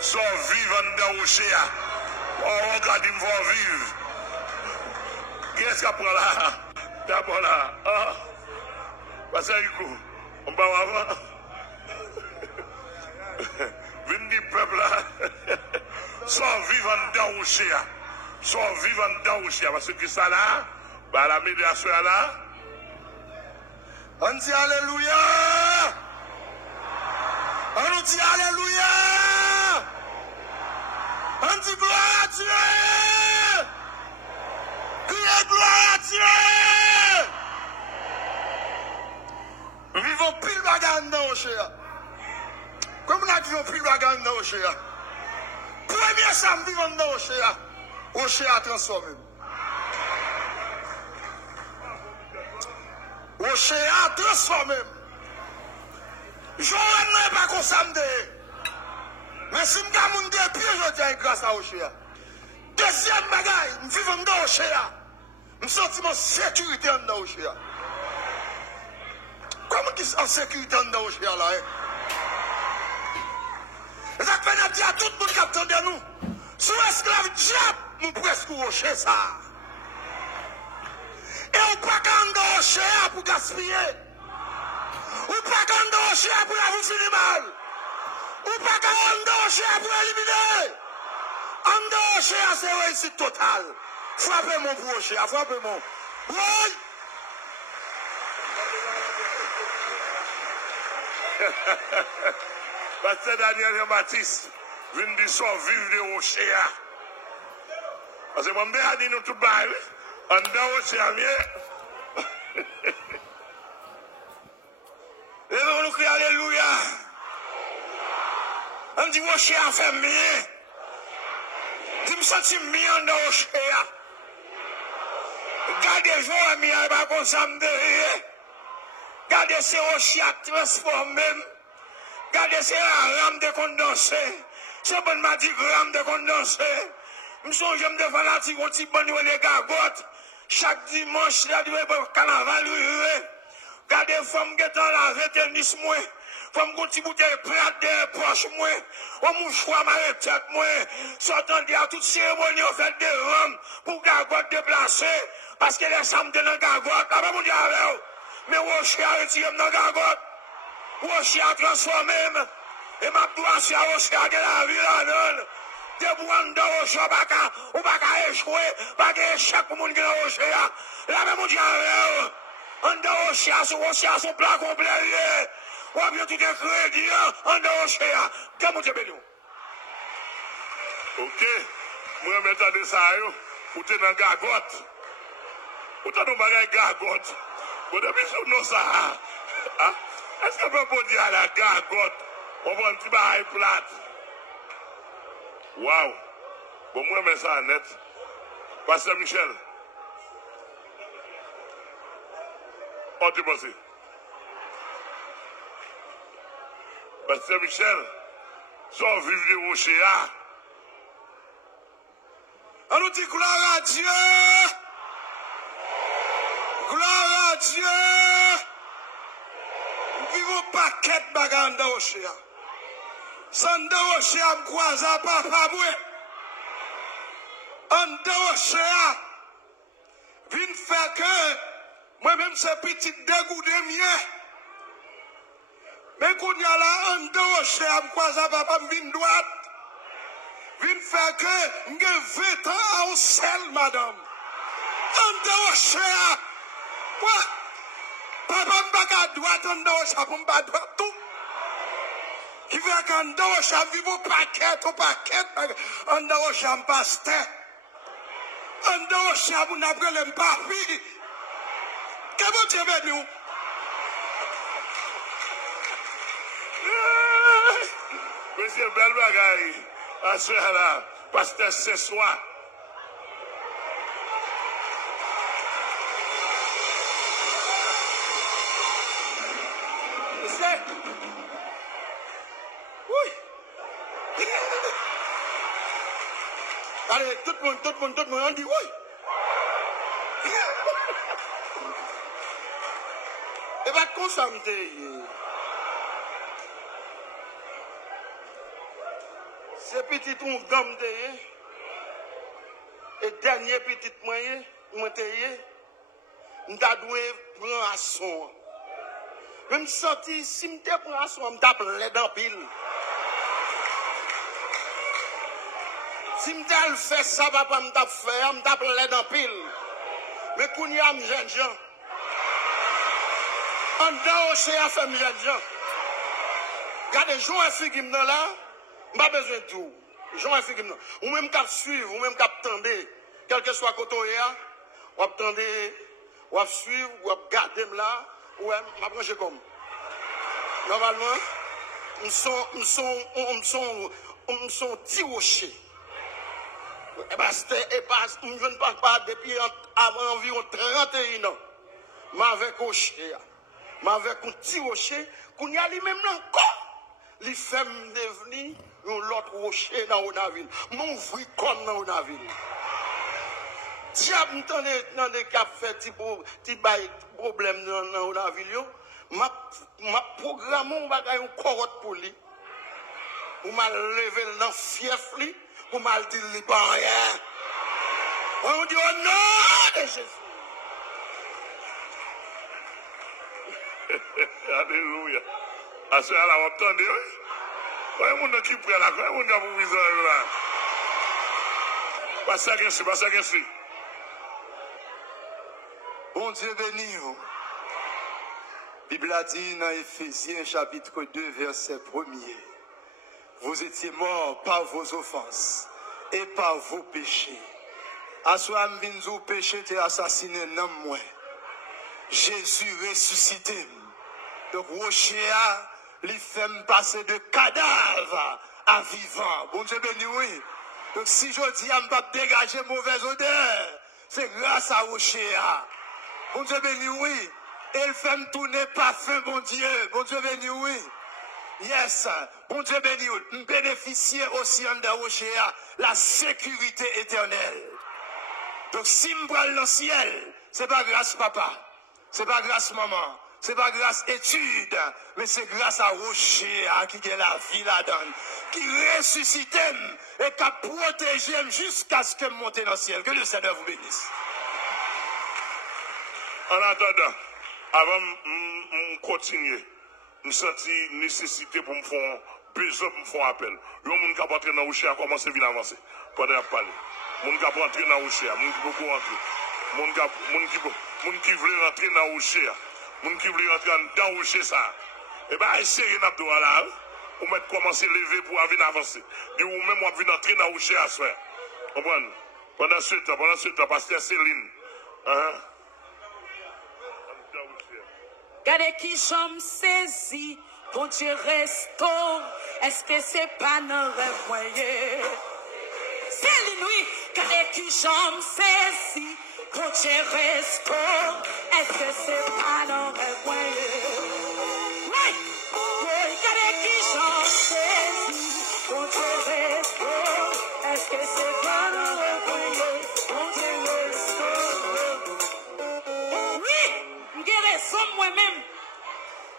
Sans vivre dans rocher. On regarde, il faut vivre. Qu'est-ce qu'on prend là? D'abord là. Parce que on va avant. Vine du peuple là. Sans vivre dans rocher. Sans vivre dans rocher. Parce que ça là, bah la médiation là. On dit Alléluia. On nous dit Alléluia. On dit gloire à Dieu. Criez gloire à Dieu. Vivons pile bagarre dans rocher. Comme on a dit, on pile bagarre dans rocher. Premier samedi, on dans rocher. Rocher a transformé. Rocher a transformé. Je ne pas comme ça. Mais si je suis un pied, je tiens grâce à Rocher. Deuxième bagaille, je vis dans Rocher. Je sens mon sécurité dans Rocher. Comment tu es en sécurité dans Rocher là? Ça fait dire à tout le monde qui attend de nous. Sous esclave diable, nous presque Rocher ça. Et on ne peut pas dans Rocher pour gaspiller. On ne peut pas dans Rocher pour la finir mal. On ne peut pas dans Rocher pour éliminer. En Rocher, c'est réussite totale. Frappez mon proche, frappez mon. Oui! Pasteur Daniel Jean-Baptiste, vient du sort vivre de Rocher. Parce que mon père a dit nous tout bas, en dedans Rocher à mieux. Et nous crions Alléluia. On dit Rocher a fait mieux. Je me sens mieux en dedans Rocher. Gardez joie mieux, pas comme ça me derrière. Gardez ces rochers à transformer. Gardez ces rames de condensé. C'est bon, m'a dit rames de condensé. Je suis un de fanatique, on dit bon, les gagotes. Chaque dimanche, il y a du carnaval. Gardez les femmes qui sont là, tennis, moi. Femmes qui ont bouteille prête des poches, moi. On mouchoir ma tête, moi. Sortant de toute cérémonie, on fait des rames pour gagotes déplacer. Parce que les femmes sont dans la gagote. Ah, ben, mon dieu, mais Rocher a retiré dans la gagote. Rocher a transformé. Et ma doigt sur Rocher a la vie là-dedans. De bois dans Rocher, ou pas qu'à échouer, pas qu'à échec pour mon qui est dans Rocher. Là, mais mon dieu, en dans Rocher, son plat complet. Ou bien tout est crédit, en dans Rocher. Que mon dieu béni. Ok. Moi, je m'attendais ça, ou t'es dans la gagote. Ou t'es dans la gagote. Vous avez vu non ça? Est-ce qu'on peut dire à la gagote? On va un petit bail plate. Waouh! Bon, moi, je mets ça net. Pasteur Michel. On te pense. Pasteur Michel. Sans vivre les rochers. On nous dit gloire à Dieu. Gloire à Dieu. Nous vivons paquet de bagages dans Rocher. Sans dans Rocher, je me croise à papa. En dans Rocher, vient faire que moi-même, ce petit dégoût de mien. Mais quand il y a là, en dans Rocher, je me croise à papa, je viens droite. Vient faire que je 20 ans au sel, madame. En dans Rocher. Quoi? Papa m'a droite en dehors, pour m'a droite tout. Qui veut qu'en dehors, je vive au paquet, en dehors, je me passe. En dehors, je me n'appelle le papi. Que vous dites, nous? Monsieur Belbagaï, à ce là, pasteur ce soir. Oui. Allez, tout le monde, on dit oui. Et bien, comme ça, C'est petit un gamme de et dernier petit moyen, monter, m'ta doué prendre asson. Même senti si m'te prend asson, m'ta plein dans pile. Si m'ta le fait ça papa m'ta fait, m'ta plein dans pile. Mais kounya m'jeune gens. En dedans au chez a fait m'jeune gens. Regardez Jean Figim dans là, pas besoin de tout. Jean Figim dans. Ou même cap suivre, ou même cap tendre, quel que soit côté ou attendre, ou suivre, ou garder là, ou m'approcher comme. Normalement, nous sommes petits rochers. Et pas, nous ne venons pas depuis avant environ 31 ans. Mais avec rocher, mais avec un petit rocher, qu'on y a lui-même encore. Les femmes devenir l'autre rocher dans la ville. Mon vrai comme dans la ville. Diable, dans des cas fait petit problème dans la ville, ma programme, on va gagner un corotte pour lui. Pour m'a lever dans fief lui, pour m'a dire lui pas rien. On dit au nom de Jésus. Alléluia. À ce là, on entend, oui. Quand on qui prend là, quand on a pour visage là. Pas ça qu'est-ce, pas ça qu'est-ce. Bon Dieu béni. Bible a dit dans Éphésiens chapitre 2 verset 1er. Vous étiez morts par vos offenses et par vos péchés. À soi m'vinzou péché t'es assassiné non moi. Jésus ressuscité. Donc rocher a li fait passer de cadavre à vivant. Bon Dieu béni oui. Donc si je dis à pas dégager mauvaise odeur, c'est grâce à rocher a. Bon Dieu béni oui. Et le fait me tourner parfum bon Dieu. Bon Dieu béni oui. Yes, bon Dieu béni, nous bénéficions aussi de rocher la sécurité éternelle. Donc si je prends dans le ciel, c'est pas grâce papa, c'est pas grâce maman, c'est pas grâce étude, mais c'est grâce à rocher qui est la vie là-dedans, qui ressuscite et qui a protégé jusqu'à ce que je monte dans le ciel. Que le Seigneur vous bénisse. En attendant, avant de continuer, je sens nécessité pour me faire besoin pour me faire appel. Il y a des gens qui rentrent dans le rocher à commencer à venir avancer. Pendant à parler. Les gens qui rentrent dans le rocher, les gens qui beaucoup rentrer. Les gens qui veulent rentrer dans le rocher, les gens qui veulent rentrer dans le rocher ça. Et bien, essayez d'abord là, ou mettre commencer à lever pour venir avancer. Et ou même on venir entrer dans le rocher à soi. Comprenez? Pendant ce temps, pasteur Céline. Regardez qui j'aime saisi, bon Dieu restaure. Est-ce que c'est pas un rêve moyen? C'est l'inouï. Regardez qui j'aime saisi, bon Dieu restaure. Est-ce que c'est pas un rêve moyen? Oui, regardez qui j'aime saisi, bon Dieu restaure. Est-ce que c'est pas un rêve moyen? Bon Dieu restaure. Oui, j'ai raison moi-même.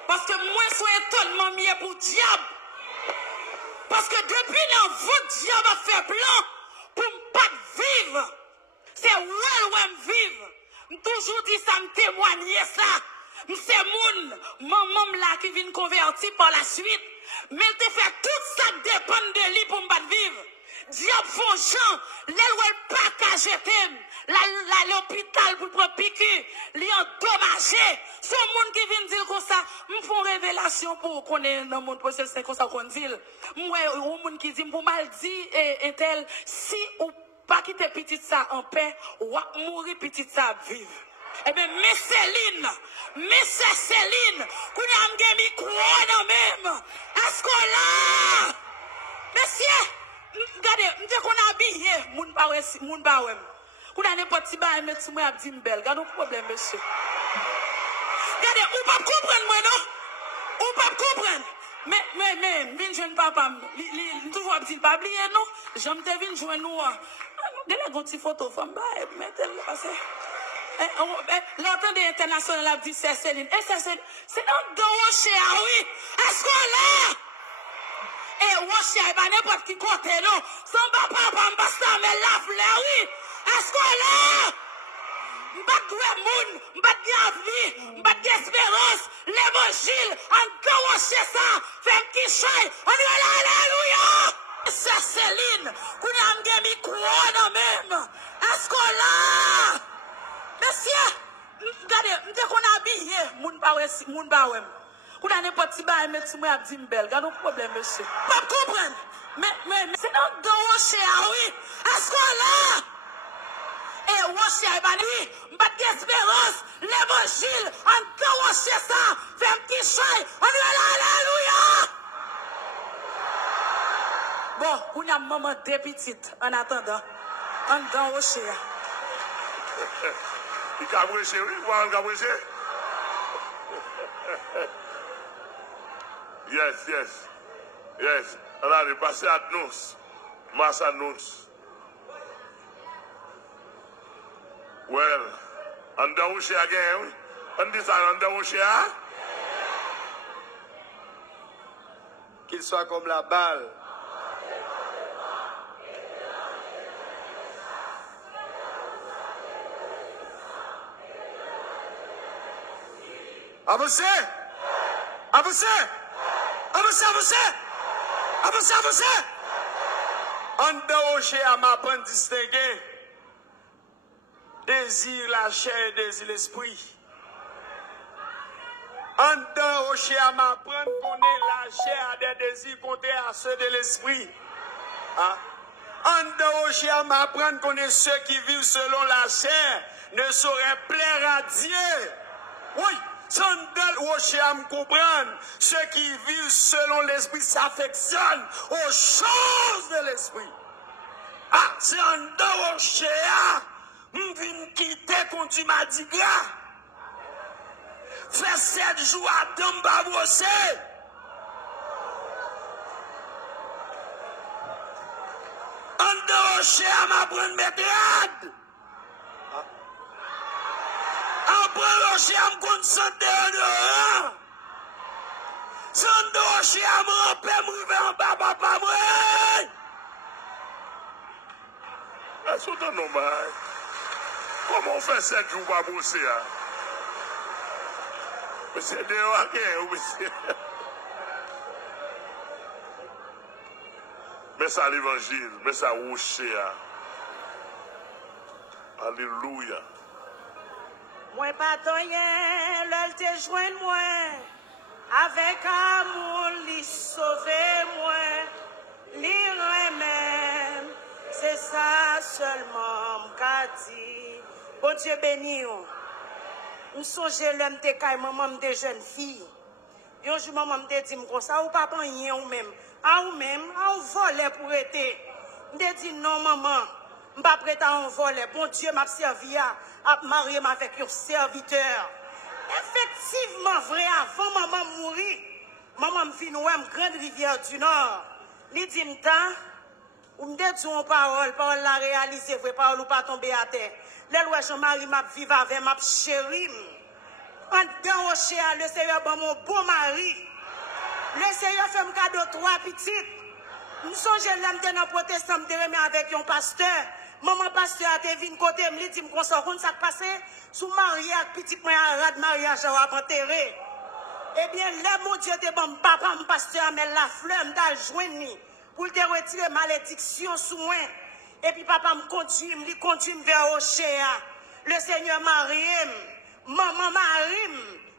Parce que moi, je suis étonnement mieux pour le diable. Parce que depuis dans votre diable a fait plan pour ne pas vivre. C'est où je vivre. Je toujours dit ça, me témoigner ça. C'est mon maman là qui vient convertir par la suite. Mais te fait tout ça dépend de lui pour ne pas vivre. Diable font gens, l'elle pas qu'à jeter. L'hôpital pour prendre piqûre, li endommagé. Son monde qui vient dire comme ça, me font révélation pour qu'on ait dans le monde pour c'est comme ça qu'on dit. Moi, un monde qui dit pour mal dit et tel si ou pas quitter petit ça en paix, ou mourir petit ça vivre. Eh bien, mais Céline, qu'on a un micro dans même. Est-ce qu'on là? Monsieur, regardez, m'te qu'on a habillé, moun ba wè. Qu'on a n'importe qui ba mettre sur moi a dit belle. Gardez un problème monsieur. Regardez, ou pas comprendre moi non? Ou pas comprendre. Mais vinn jeune papa, li toujours dit pas oublier non. J'aime te vinn joindre nous. Délai une petite photo femme ba mettez là parce que l'entendez international a dit c'est Céline. Et c'est dans rocher oui. Est-ce qu'on là? Et rocher, pas n'importe qui côté, non. Son papa, m'basta, mais la fleur, oui. Est-ce qu'on là? M'bat de moun, m'bat d'avenir, m'bat d'espérance, l'évangile, en rocher ça, fait un petit chai, on est là, alléluia! C'est Céline, qu'on a un micro dans même. Est-ce qu'on là? Monsieur, regardez, dès qu'on a habillé, moun bawem. Qu'on a n'importe qui baille, mais tu m'as dit belle. Regarde le problème, monsieur. Pas comprendre. Mais, c'est dans le rocher, oui. Est-ce qu'on là? Et rocher, oui, m'bat d'espérance, l'évangile, en rocher ça, fait un petit chai, on est là, alléluia! Bon, on a un moment de petite en attendant. En dans rocher. Il a brûché, oui, il a brûché. Yes. On a passé à nous. Masse à nous. Well, on dans rocher again, oui. On dit ça, on dans rocher, hein? Qu'il soit comme la balle. Avancez! Avancez! Avancez, avancez! Avancez, avancez! En dehors, à m'apprendre à distinguer désir la chair et désir l'esprit. En dehors, à m'apprendre qu'on est la chair à des désirs contraires à ceux de l'esprit. En dehors, à m'apprendre qu'on est ceux qui vivent selon la chair ne sauraient plaire à Dieu. Oui. Sans rocher à me comprendre, ceux qui vivent selon l'esprit s'affectionnent aux choses de l'esprit. Ah, c'est en dehors rocher à me quitter contre du Mardi Gras. Faire 7 jours à Damba brossé. En dehors rocher à m'apprendre mes grades. Après rocher à me concentrer en sans rocher à me ramper, me en bas, papa, moi. Est-ce que c'est normal? Comment on fait 7 jours pour bosser? Mais c'est dehors, monsieur. Mais ça l'évangile, mais ça rocher. Alléluia. Moi pas rien, l'ol te joint moi. Avec amour, li sauver moi. Li même, c'est ça seulement m'a dit. Bon Dieu béni. On songe l'homme te caille maman de jeune fille. Un jour maman te dit comme ça ou papa rien ou même. A ou même, a ou voler pour être. Me dit non maman. Je ne suis pas prêt à en voler. Bon Dieu m'a servi à marier avec un serviteur. Effectivement, vrai, avant maman mourir, maman me vient à grande rivière du Nord. Elle dit, ou me dit une parole la réaliser, vraie parole ou pas tomber à terre. L'elle Jean-Marie m'a vivre avec ma chérie. En dedans au chien, le Seigneur bon mon beau mari. Le Seigneur fait un cadeau 3 petites. Nous sommes l'homme de nos protestants de avec un pasteur. Maman pasteur a été venu côté me dit me consort qu'on ça passé sous mariage petit point à mariage à enterré. Eh bien là mon Dieu te bon papa mon pasteur mais la fleur m'a joindre pour te retirer malédiction sous moi. Et puis papa me continue vers Ochéa. Le Seigneur Marie, maman Marie,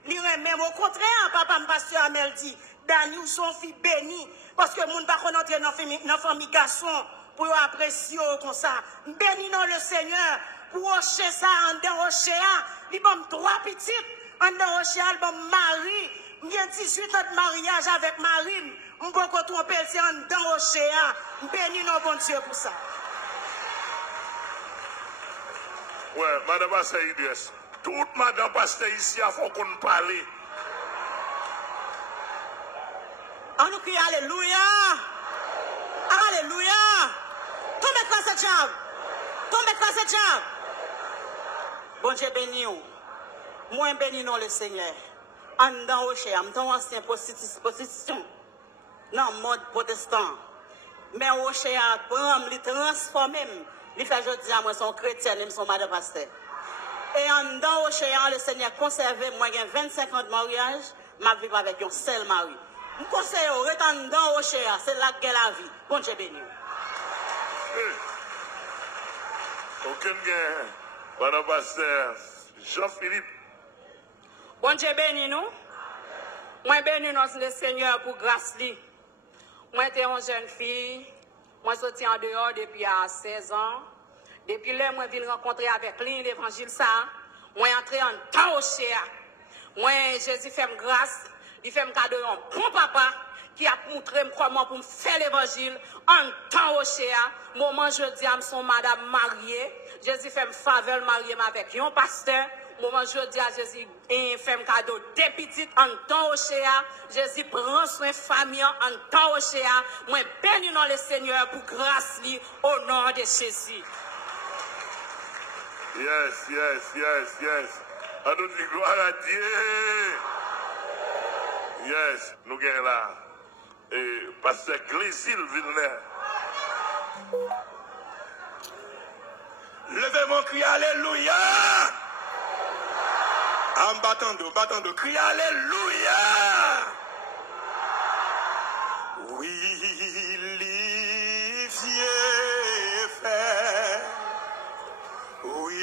même au contraire papa mon pasteur Amel dit Daniel son fils béni parce que moun pas connaître dans famille garçon pour apprécier comme ça. Béni non le Seigneur pour rocher ça en dedans Ochéa, il bon 3 petites en dedans Ochéa, il bon mari, j'ai 18 ans de mariage avec Marine, on peut pas tromper c'est en dedans Ochéa. Béni non bon Dieu pour ça. Ouais, madame Pasteur Idriss, toute madame Pasteur ici, il faut qu'on parle. On nous crie Alléluia. Alléluia. Tombez dans cette jambe. Tombez dans cette jambe. Bon Dieu béni. Moi béni non le Seigneur. En dans rocher, en temps ancien prostitution. dans le monde protestant. Mais Rocher a pris, il transformé, il fait aujourd'hui à moi son chrétien, il son madame pasteur. Et en dedans Rocher, le Seigneur conservé, moi j'ai 25 ans de mariage, ma vie avec un seul mari. Je conseille, retourne dans Rocher, c'est là que la vie. Bon Dieu béni. Aucun gain. Madame pasteur Jean-Philippe. Bon Dieu béni nous. Moi béni nous le Seigneur pour grâce li. Moi j'étais une jeune fille. Moi sorti en dehors depuis à 16 ans. Depuis là moi vinn rencontrer avec lui l'évangile ça. Moi entré en temps au cher. Moi Jésus fait me grâce, il fait me cadeau un bon papa qui a montré comment pour me faire l'évangile en temps au cher. Moment je dis à son madame mariée, Jésus fait me faveur marier avec un pasteur. Moment je dis à Jésus fait me cadeau des petites en temps au cher. Jésus prend soin famille en temps au cher. Moi bénis dans le Seigneur pour grâce lui au nom de Jésus. Yes. À nous dire gloire à Dieu. Yes, nous gagnons là. Et pasteur Glésil Villeneuve. Levez mon cri, alléluia. En battant de cri, alléluia. Oui, Olivier fait. Oui,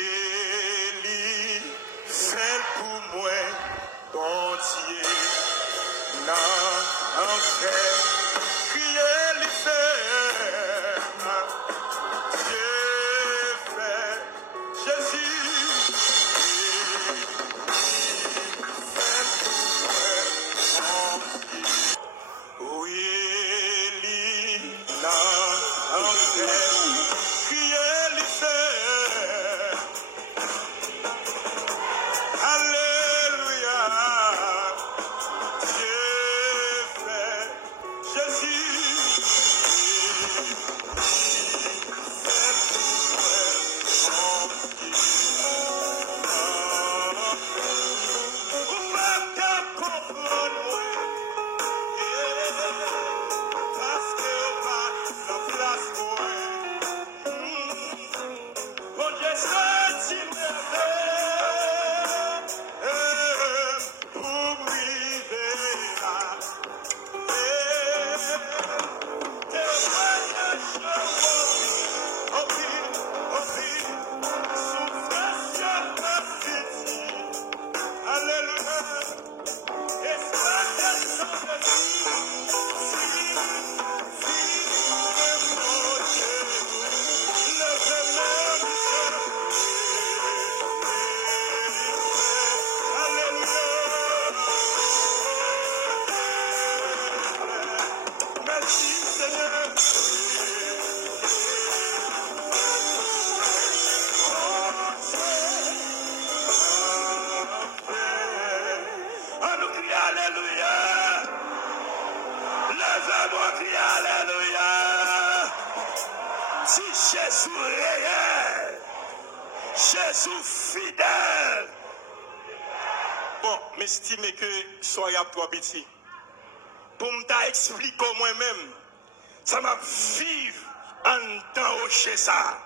Élie, c'est pour moi, bon Dieu. Non, en fait, crier les fait. Dieu fait, Jésus. Oui, Élie, non, en fait, crier les fait. Alléluia. Dieu fait, Jésus. Jésus réel, Jésus fidèle. Bon, m'estime que soyez trop petit. Pour m'expliquer moi-même, ça m'a vivre en temps chez ça.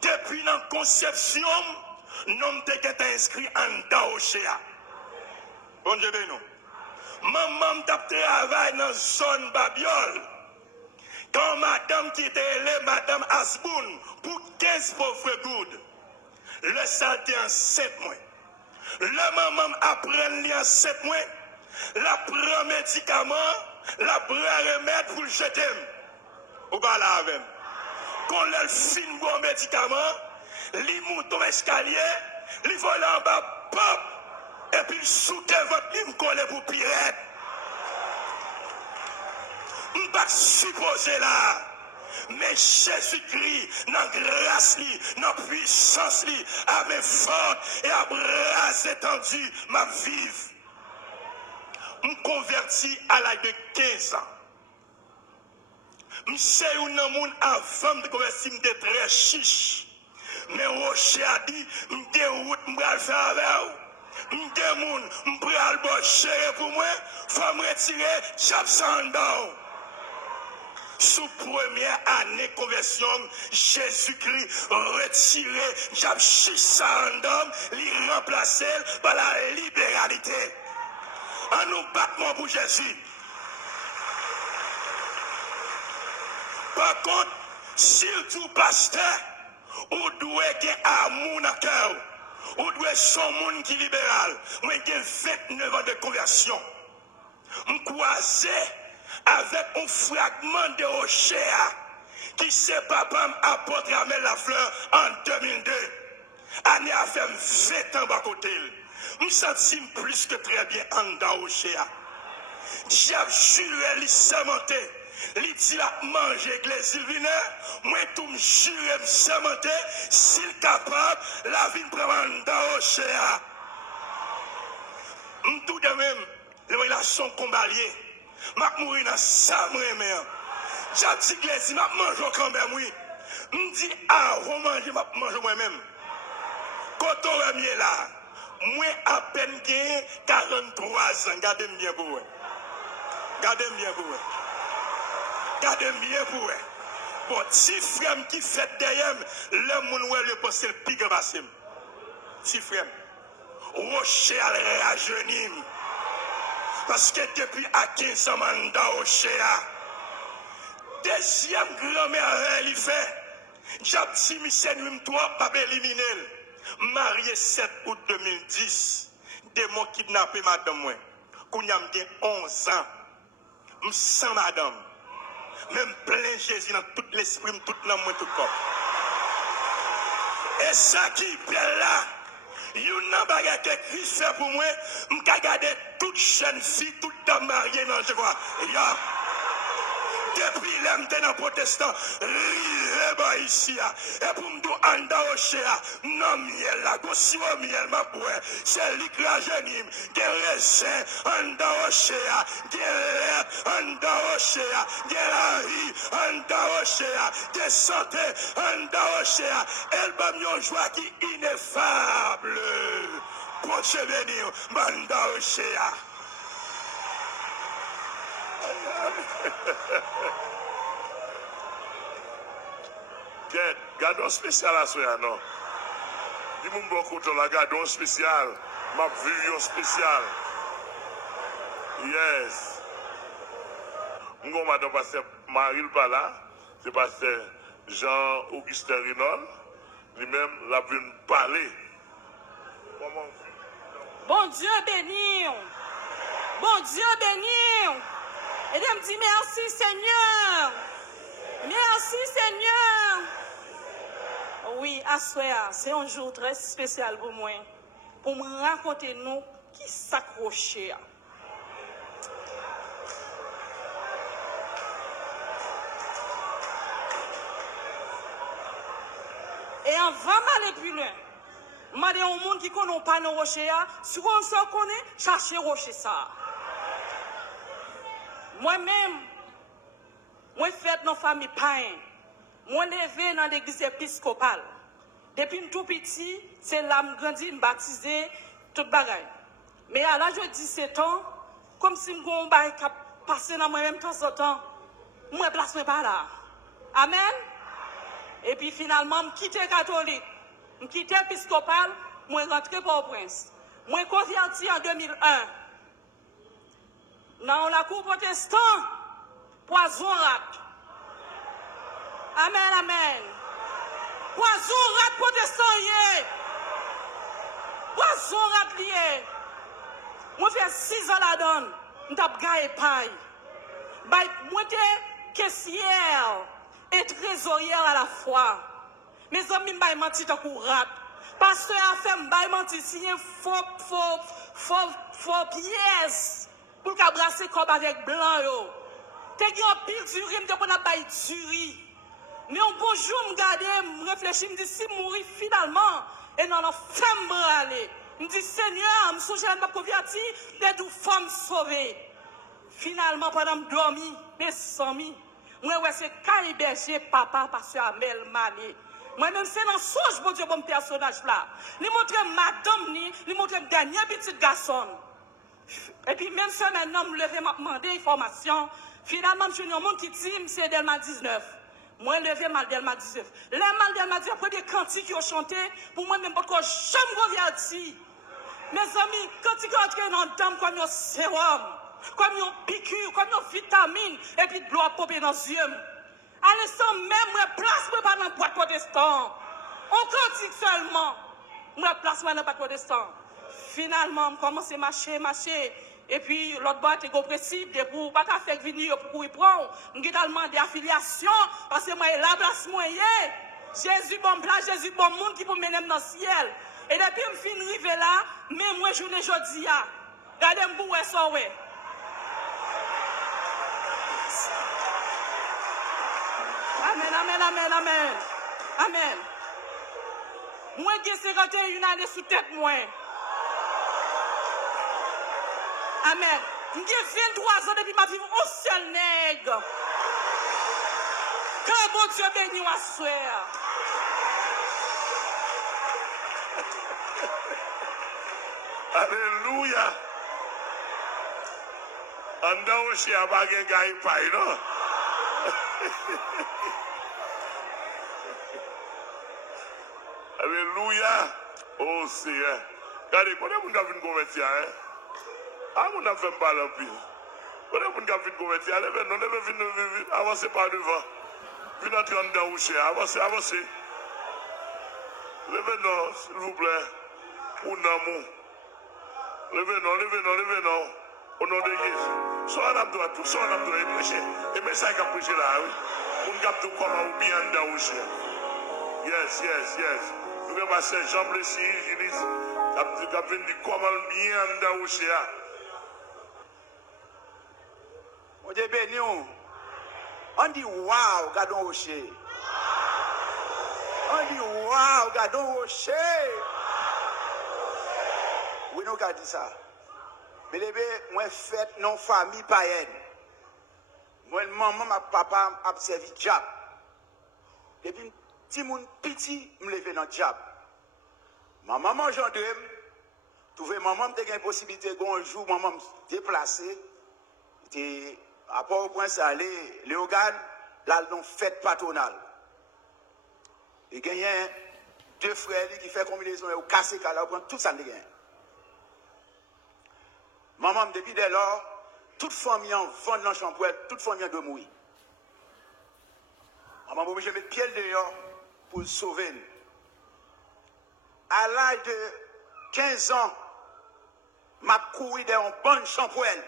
Depuis la conception, nous t'es inscrit en temps chez ça. Bon Dieu béni. Maman t'a travaillé dans la zone Babiole. Quand madame qui était élève, madame Asboun, pour 15 pauvres gouttes, le santé en 7 mois. Le maman apprend en 7 mois, la prend médicament, la prend remède pour le jeter. Ou pas là avec. Quand elle finit bon médicament, li monte au escalier, li vole en bas, pop, et puis soute votre ligne collé pour pirate. Je ne pas supposer là. Mais Jésus-Christ, dans la grâce, dans la puissance, avec force et à bras étendus, m'a vive. Je me convertis à l'âge de 15 ans. Je sais où dans le monde avant de convertir, je suis très chiche. Mais Rocher a dit, je suis route, je vais faire avec vous. M'de moun, m'pral bon chere pour moi, faut me retirer chap sandan. Sous première année conversion, Jésus-Christ retiré chap sandan, li remplacé par la libéralité. En nous battement pour Jésus. Par contre, surtout pasteur, ou doit avoir amour dans le cœur, ou doit son monde qui est libéral. Moi, j'ai 29 ans de conversion. Je croisé avec un fragment de rocher qui s'est papa apporté Amel Lafleur en 2002. Année a fait 20 ans à côté. Je me sens plus que très bien en dans rocher. J'ai juré, il s'est monté. Il dit à manger les vinaigre, moi tout me jure, me semonter, s'il capable, la vie me prend dans rocher. Tout de même, les relations combalier, m'a mourir dans ça, moi-même. J'ai dit que les m'a manger quand même, oui. Me dit, ah, vous mangez, m'a manger moi-même. Quand on est là, moi à peine 43 ans, gardez-moi bien pour vous. Gardez-moi bien pour vous. Gardez-moi bien pour vous. Bon, si frère qui fait derrière, le monde où le poste le pique passé. Si frère, rocher à rajeunir. Parce que depuis à 15 ans, dans rocher, deuxième grand-mère, il fait, j'ai petit Michel Nuim-toi, pas éliminer. Marié 7 août 2010, démon kidnappé madame moi. Quand j'ai 11 ans, je sens madame. Même plein Jésus dans tout l'esprit, tout l'âme, tout le corps. Et ça qui est là, il y a un bagage que Christ fait pour moi, je vais garder toute jeune fille, toute dame mariée dans le quoi. Depuis l'homme de nos protestants, rive ici, et pour me dire, anda au chéa, non miel, la gossi au miel, ma bouée, c'est lui qui la génime, des raisins, anda au chéa, des lèvres, anda au chéa, des la vie, anda au chéa, des santé, anda au chéa, elle va mieux joie qui est ineffable. Pour se venir, manda au chéa. Gardons spécial à soi, non? Dis-moi beaucoup de la gardons spécial. Ma vision spéciale. Yes. Mon madame pasteur Marie pas là. C'est pasteur Jean-Augustin Rinol. Lui-même, l'a vu parler. Comment? Bon Dieu béni. Bon Dieu béni. Et il me dit merci Seigneur. Merci Seigneur. Oui, à soir, c'est un jour très spécial pour moi. Pour me raconter nous qui s'accrochait. Et on va m'aller plus loin. Je vais dire au monde qui ne connaît pas nos rochers, si on se connaît, cherchez rocher ça. Moi-même, moi fait dans la famille païen. Moi levé dans l'église épiscopale. Depuis tout petit, c'est là que je grandis, je baptisé, tout bagaille. Mais à l'âge de 17 ans, comme si je suis passé dans moi-même de temps en temps, je ne place pas là. Amen. Et puis finalement, je quitte catholique, je quitte épiscopal, je rentre Port-au-Prince. Je converti en 2001. Dans la cour protestant, poison rat. Amen, amen. Poison rat protestant yé. Poison rat lié. Moi fait 6 ans la donne. M'tap gagne paille. Moi te caissière et trésorière à la fois. Mes amis m'bay menti ta kou rat. Pasteur a fait m'bay menti signer faux pièces pour qu'a brasser comme avec blanc yo. Te gen un pile d'urine te pour na bay duri. Mais un bonjour, je regarde, je réfléchis, je me dis, si je mourir finalement, et non, femme me aller. Je me dis, Seigneur, je me souviens de ma converti, les 12 femmes sauvées. Finalement, pendant que je dormis, mes amis, moi, c'est Kaï Berger, papa, parce que Amel Malé. Moi-même, c'est dans songe, bon Dieu, bon personnage là. Il montre madame, il montre gagner petit garçon. Et puis, même si un homme levé m'a demandé information, finalement, je suis un monde qui dit, c'est Delma 19. Moi, levé mal Delma 19. Les mal Delma 19, après des cantiques qui ont chanté, pour moi, même pas que jamais reverti. Mes amis, quand ils entrent dans le dame, comme un sérum, comme une piqûre, comme une vitamine, et puis de l'eau à popper dans les yeux. À l'instant même, moi, place moi pas dans le boîte protestant. On cantique seulement. Moi, place moi dans le boîte protestant. Finalement, je commence à marcher. Et puis, l'autre boîte est compressible. Et pour pas faire venir pour y prendre, je vais demander affiliation. Parce que moi, la place moyen. Jésus bon place, Jésus bon monde qui peut mener dans le ciel. Et depuis que je finis arriver là, mais moi, je ne dis pas. Regardez-moi où est ça, ouais. Amen. Moi, j'ai 51 années sous tête, moi. Amen. J'ai 23 ans depuis ma vie au seul nègre. Que bon Dieu bénisse à soeur. Alléluia. Anda aussi à baguer gaï paille, non? Alléluia. Oh Seigneur. Regardez, quand on a vu une convertir, ah, on a fait un bal en pile. Quand on a vu une convertir, levez, avancez par devant. Venez entrer en dedans, avancez. Levez-nous, s'il vous plaît. Pour l'amour. Levez-nous. Au nom de Jésus. Soit en abdoua, tout soit en abdoua, et prêcher. Et mais ça, il a prêché là, oui. On a tout comment ou bien dans le chien. Yes. Nous avons passé Jean ici, Julie. Nous avons dit comment bien dans le chien. On dit béni. On dit waouh, regardons au chien. On dit waouh, regardons au chien. Oui, nous avons dit ça. Mais les bébés, moi, fête non famille païenne. Moi, maman, ma papa, a servi diable. Et puis, si mon petit me lève dans le diable. Ma maman, j'en deux, trouvé maman, j'ai une possibilité qu'un jour, maman me déplacer. Et à Port-au-Prince, aller, Léogane, là, dans fête patronale. Et il y a deux frères qui font combinaison, et cassé, là, prend tout ça, de gain. Maman, depuis dès lors, toute famille en vend dans le champouet, toute famille doit mourir. Maman, je vais mettre pied dehors pour le sauver. À l'âge de 15 ans, m'a couru dans un bon champouet.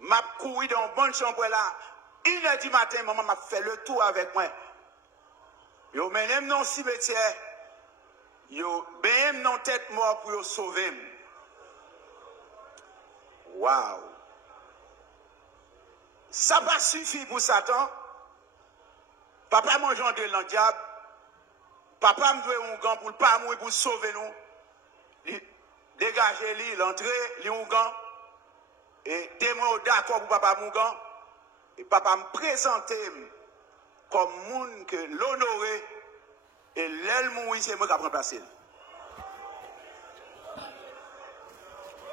M'a couru dans un bon champouet là. 1h du matin, maman m'a fait le tour avec moi. Yo menem dans le cimetière. Yo ben dans tête mort pour yo sauver. Waouh! Ça n'a pas suffi pour Satan. Papa mange en deux dans le diable. Papa me doit un gant pour ne pas mourir pour sauver nous. Dégager lui, l'entrée, lui un gant. Et démon d'accord pour papa Mougan. Et papa me présenter comme monde que l'honorer. Et l'aile mourir, c'est moi qui prends place.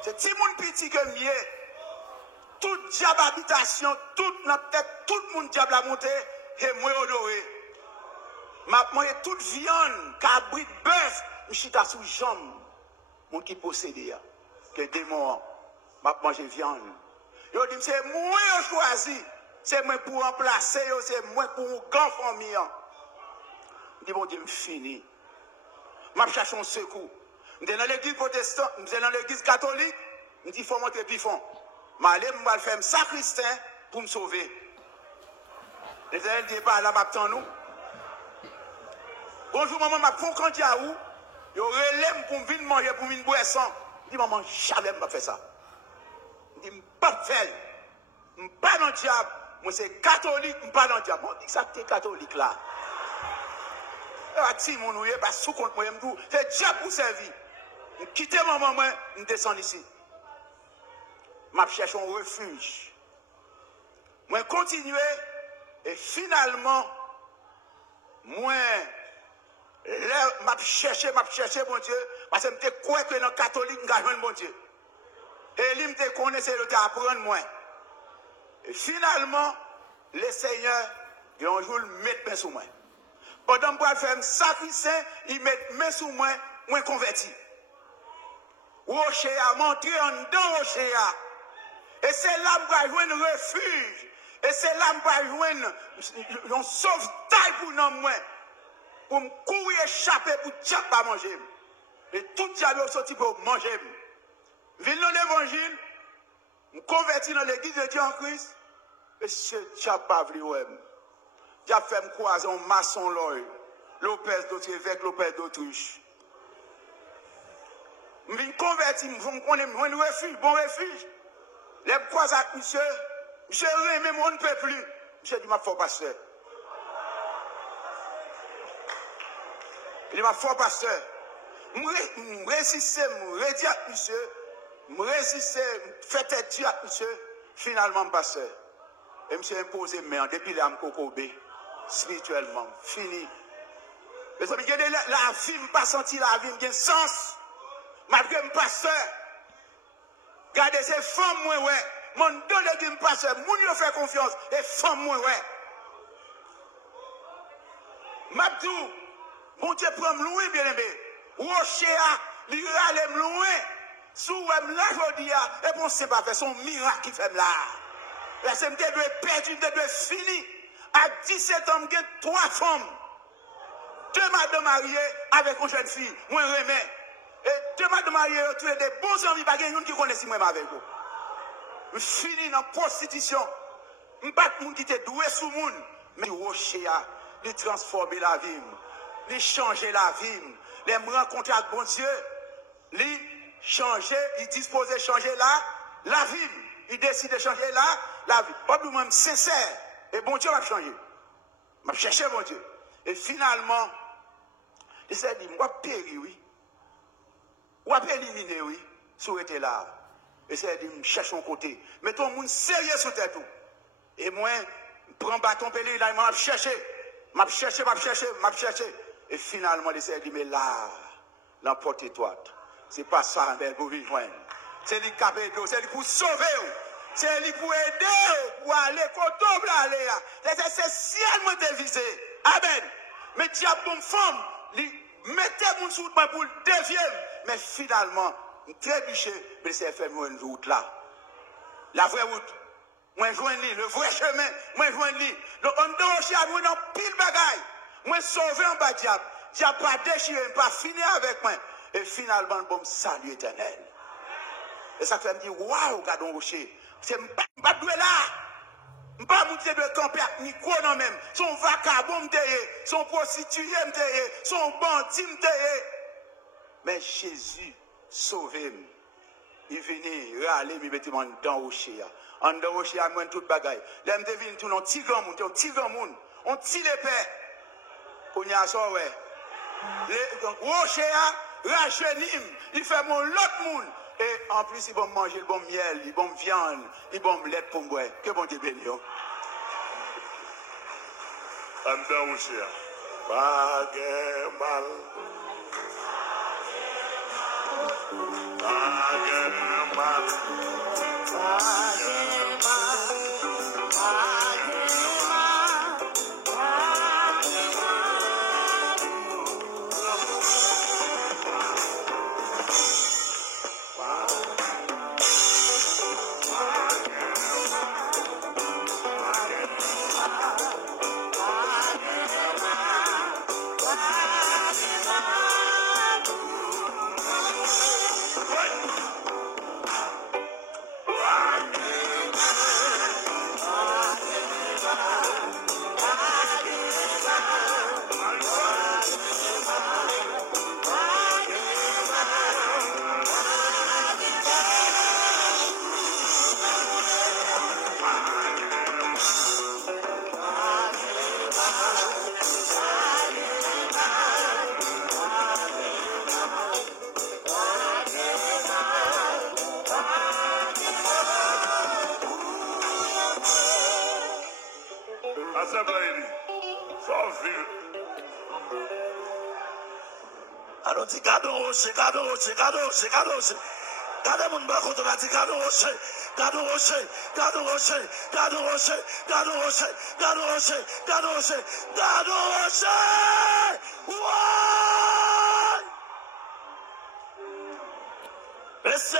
C'est petit monde petit que mieux. Tout diable habitation, toute notre tête, tout le monde diable a monté, et moi honoré. M'a mangé toute viande, cabrit, bœuf, je suis sous jambe. Mon qui possède, que démon, m'a mangé viande. Yo dit, c'est moi qui choisi, c'est moi pour remplacer, c'est moi pour une grande famille. Je dis, bon Dieu, je finis. Je cherche un secours. Je suis dans l'église protestante, je suis dans l'église catholique, je dis, il faut monter pifon. Je vais faire un sacristain pour me sauver. Les élèves disent, là, je nous. Bonjour, maman, je fais un candidat à où? Je relève pour venir manger, pour venir boire sang. Je dis, maman, jamais je ne vais pas faire ça. Je dis, je ne vais pas faire. Je ne suis pas dans le diable. Moi, c'est catholique, je ne suis pas dans le diable. On dit que ça, tu es catholique là. Si mon ouïe, pas sous compte, moi, c'est diable pour servir. Je quitte maman, je descends ici. Je cherche un refuge. Je continue et finalement, moi, là, m'a cherché, bon Dieu, parce que je crois que dans le catholique, je gagne bon Dieu. Et lui, me connaissait, il apprendre moi. Et finalement, le Seigneur, il a un jour mettre main sur moi. Pendant que je faire un sacrifice, il met main sur moi, moi converti. Rocher a montré en dedans Rocher. Et c'est là que je vais jouer un refuge. Et c'est là que je vais jouer un sauvetage pour moi. Pour me courir, échapper, pour ne pas manger. Et tout diable est sorti pour manger. Je viens dans l'évangile, je me convertis dans l'église de Dieu en Christ. Et ce diable pas voulu. Il a fait me croiser un maçon l'œil. Lopez d'Autriche avec Lopez d'Autriche. Je viens convertir, je me un refuge, bon refuge. Les croises avec monsieur Rémy, on ne peut plus. Monsieur dit, ma foi pasteur. Il m'a fort pasteur. Je résistais, je redis à monsieur. Je résistais, je faisais Dieu à monsieur. Finalement, pasteur. Et monsieur imposé main depuis l'âme cocobé. Spirituellement. Fini. Mais ça veut dire la vie, je pas senti la vie, j'ai sens. Malgré mon pasteur. Regardez ces femmes, moi, ouais. Mon don de mon pasteur, mon Dieu fait confiance. Et femmes, moi, ouais. Mabdou. Bon Dieu prend loin, bien aimé. Rocher a, il râle loin. Sous là, je dis, et bon, c'est pas fait, son miracle qui fait là. La SMT doit perdu, doit fini. À 17 ans, j'ai 3 femmes. 2 madames mariées avec une jeune fille. Moi, remets. Et 2 madames mariées, tous des bons amis, pas de qui connaissent moi avec vous. Je finis dans la prostitution. Je ne suis pas de monde qui était doué sous le monde. Mais Rocher a, il transformer la vie. Il changer la vie. Les me rencontrer avec bon Dieu. Il changer, il dispose de changer la vie. Il décide de changer la vie. Pas de même sincère. Et bon Dieu m'a changé. M'a cherché bon Dieu. Et finalement, il s'est dit, moi périr, oui. Ou après éliminer, oui. Si était là. Et c'est dit, cherche un côté. Mettons un monde sérieux sur tête tout. Et moi, je prends bâton pelé, là, m'a cherché. Et finalement, il s'est dit, mais là, la porte étroite. C'est pas ça, mais pour lui joindre. C'est lui qui a aidé, c'est lui pour sauver. C'est lui pour aider, pour aller, pour aller là. C'est ciel dévisé. Amen. Mais diable, bonne femme, mettez mon sous pour le dévier. Mais finalement, trébuché, mais c'est fait une route là. La vraie route. Moi, je joins le vrai chemin. Moi, je joins lui. Donc, on doit aussi avoir une pile bagaille. Moi, sauver un bas diable. Diable pas déchiré, pas fini avec moi. Et finalement, bon salut éternel. Et ça fait me dire, waouh, gardons rocher. C'est pas doué là. Pas monter de camper avec micro non même. Son vacabon m'teye, son prostitué m'teye, son bandit m'teye. Mais Jésus sauvé. Il venait râler, il mettait dans rocher. En dans rocher, il m'a tout bagaille. Là, il devine tout, un petit grand monde, on tire les pères. On y a ça, ouais. Rocher a rajeuni, il fait mon l'autre monde. Et en plus, il va manger le bon miel, il va viande, il va lait pour moi. Que bon Dieu bénisse. En dans rocher. Pas de mal. Alors, tu gardes rocher. Gardez mon bras contre la garde rocher. Ouais! Laissez.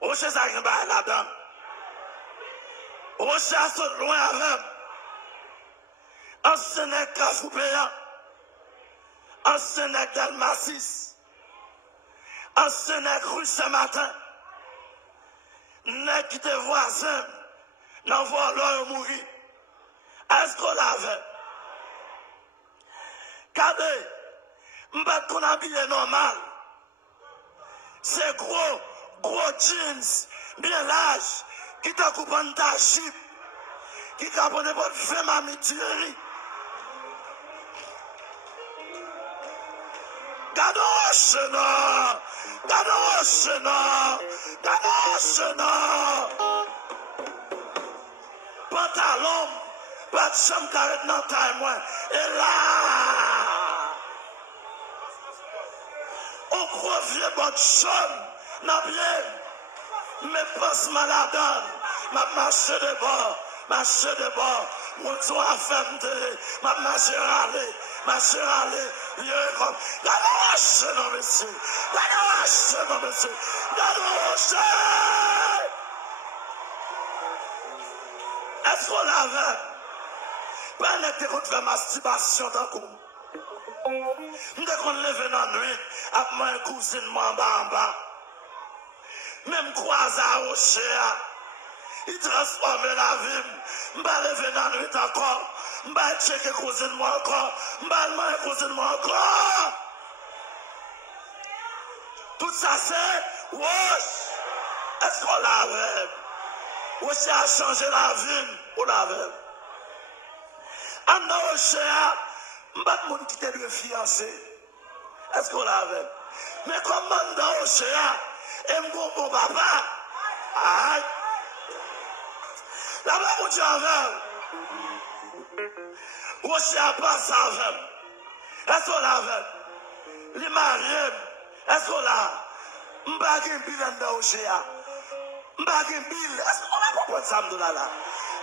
Rocher, ça qui va là-dedans. Rocher, ça saute loin avec. Ancien nègre Kafou payant. Ancien nègre Dalmacis. Ancien nègre rue Saint-Martin. Nègre qui te voisin. N'en voit l'heure mourir. Est-ce qu'on l'avait? Regardez. M'bat qu'on habille normal. C'est gros jeans, bien large, qui t'a coupé ta jupe, qui t'a posé pour faire ma mituerie. Gadoche non. Pantalon, pas de chambre carré dans ta moins. Et là, on croit vieux bonne chambre. Non bien, mais pense malade, ma marche de bord, mon toit à fermer, ma marche râler, vieux comme, la marche, non monsieur, est-ce qu'on l'avait? Pas n'était qu'on fait masturbation d'un coup. Dès qu'on lève dans la nuit, après un cousin de moi en bas. Même croisé à Rocher, il transforme la vie. Je vais lever dans la nuit encore. Je vais checker cousin moi encore. Je vais manger cousin moi encore. Tout ça c'est Roche. Est-ce qu'on l'avait? Rocher a changé la vie. On l'avait. En Rocher, je vais mon quitter le fiancé. Est-ce qu'on l'avait? Mais comment dans Rocher? Et mon papa, aïe, là-bas, mon Dieu, avec, aussi à passe avec, est-ce qu'on l'avait, les mariés, est-ce qu'on l'a, m'bagué pile dans Océa, m'bagué pile, est-ce qu'on a compris ça, là?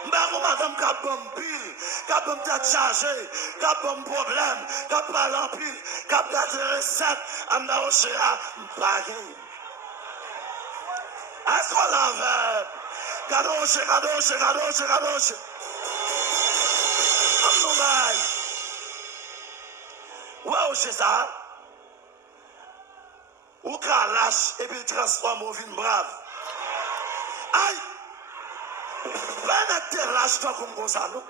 M'bagué madame Kapom pile, Kapom t'a chargé, Kapom problème, Kapom l'empile, Kapom t'a recette, m'da Océa, m'bagué. Est-ce qu'on l'avait? Gadoche. Ouais, c'est ça. Ou qu'à lâche et puis transforme au vin brave. Aïe! Ben, t'es lâche toi comme ça, non?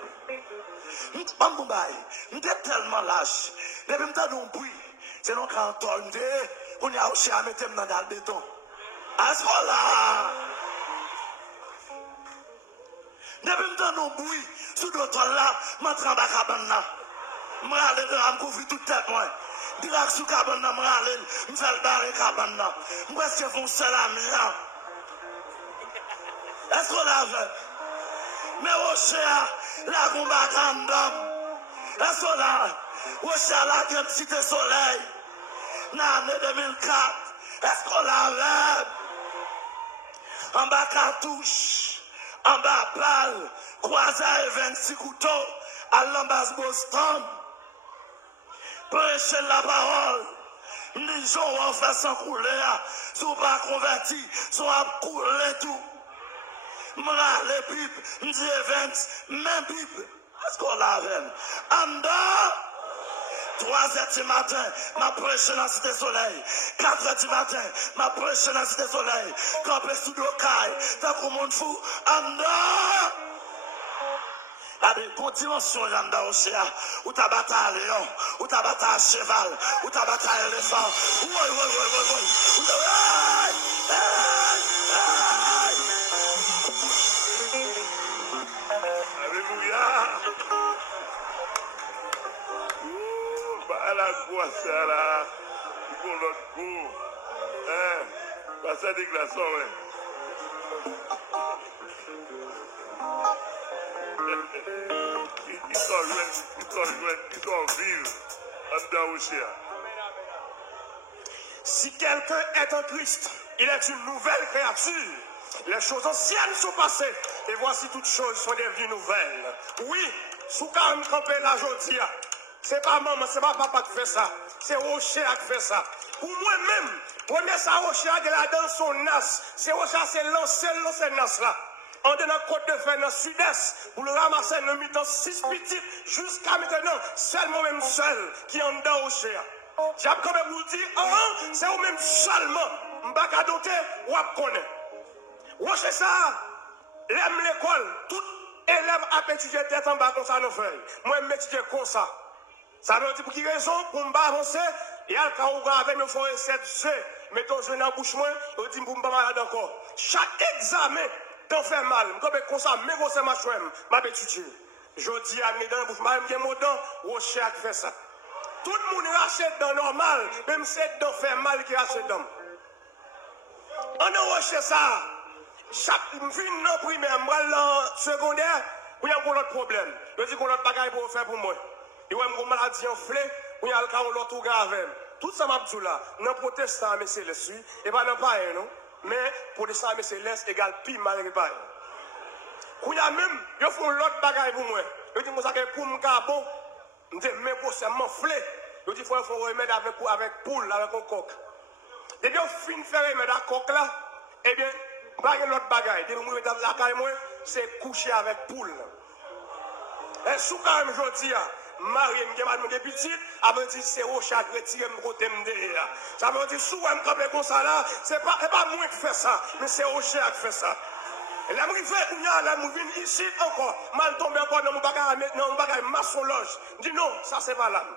M'était tellement lâche. Depuis m't'a d'un bruit. C'est non quand on y a aussi à mettre dans le béton. À ce moment-là, depuis que nous bruit, sous le toit là, je suis en cabane. Je suis allé de me couvrir toute tête. Je suis allé sous cabane, je suis allé, je suis allé dans la cabane. Je suis allé faire un ami. Est-ce qu'on l'a fait? Mais au cher, la combat en dame. Est-ce qu'on l'a fait? Au cher, la grande cité soleil. Dans l'année 2004. Est-ce qu'on l'a fait? En bas cartouche, en bas balle, croisé 26 couteaux, à l'ambasse Boston. Prêcher la parole. Les gens en façon couler, sont pas convertis, sont à couler tout. M'ra les pipes, m'dis events, même pipe. Est-ce qu'on l'a fait? En bas, 3h du matin, ma prêche dans la Cité Soleil. 4h du matin, ma prêche dans la Cité Soleil. Campé sous le caille, t'as comme monde fou. En dehors, il y a des bonnes dimensions dans l'océan. Où t'as battu à lion, où t'as battu à cheval, où t'as battu à éléphant. Alléluia. La croix, ça là, pour l'autre coup. Passez des glaçons, vivre en danger. Si quelqu'un est en Christ, il est une nouvelle créature. Les choses anciennes sont passées et voici toutes choses sont devenues nouvelles. Oui, sous quand me camper là aujourd'hui, c'est pas maman, c'est pas papa qui fait ça, c'est Rocher qui fait ça. Pour moi-même, prenez ça Rocher de là dans son nas, c'est Rocher, c'est lancer nas là. On est dans le côte de fer dans le sud-est, pour le ramasser le mi-temps 6 petits, jusqu'à maintenant, seulement même seul qui est en dedans Rocher. J'ai quand même vous dire, c'est vous même seulement, m'baka doté, ou ap connaît. Rocher ça, l'aime l'école, tout élève a étudié tête en bas comme ça, nos feuilles. Moi, je m'étudie comme ça. Ça veut dire pour qui raison, pour m'ba avancer, et à quand on va avec nos forêts 7C, mettons je dans bouche moi, on dit pour m'ba malade encore. Chaque examen, t'en fait mal. Comme ça, mais c'est ma chouette, m'a étudié. Je dis à mes dents, moi, je me dis, Rocher a fait ça. Tout le monde rachète dans normal, même si c'est dans fait mal qui rachète dans. On a Rocher ça. Chaque fin non primaire, moi dans secondaire, il y a un autre problème. Je dis qu'on a un bagage pour faire pour moi. Il y a une maladie enflée, il y a un autre grave. Tout ça m'a dit là, non protestant mais c'est le sud, et pas non pas non, mais protestant mais c'est l'est égal pire mal réparé. Il y a même, il faut l'autre bagage pour moi. Je dis ça que pour mon bon, je dis mais pour ça m'enflé. Je dis faut remettre avec poule, avec un coq. Et bien fin faire remettre la coq là, eh bien pas l'autre bagaille. C'est coucher avec poule. Et sous quand même, je dis, Marie, je m'a demandé petit, elle dit c'est Rocher qui retire mon côté de là. Ça veut dire, sous un camp comme ça là, c'est pas moi qui fais ça, mais c'est Rocher qui fait ça. Et là, je viens ici encore, mal tombé encore dans mon bagage maçonloge. Je dis non, ça c'est valable.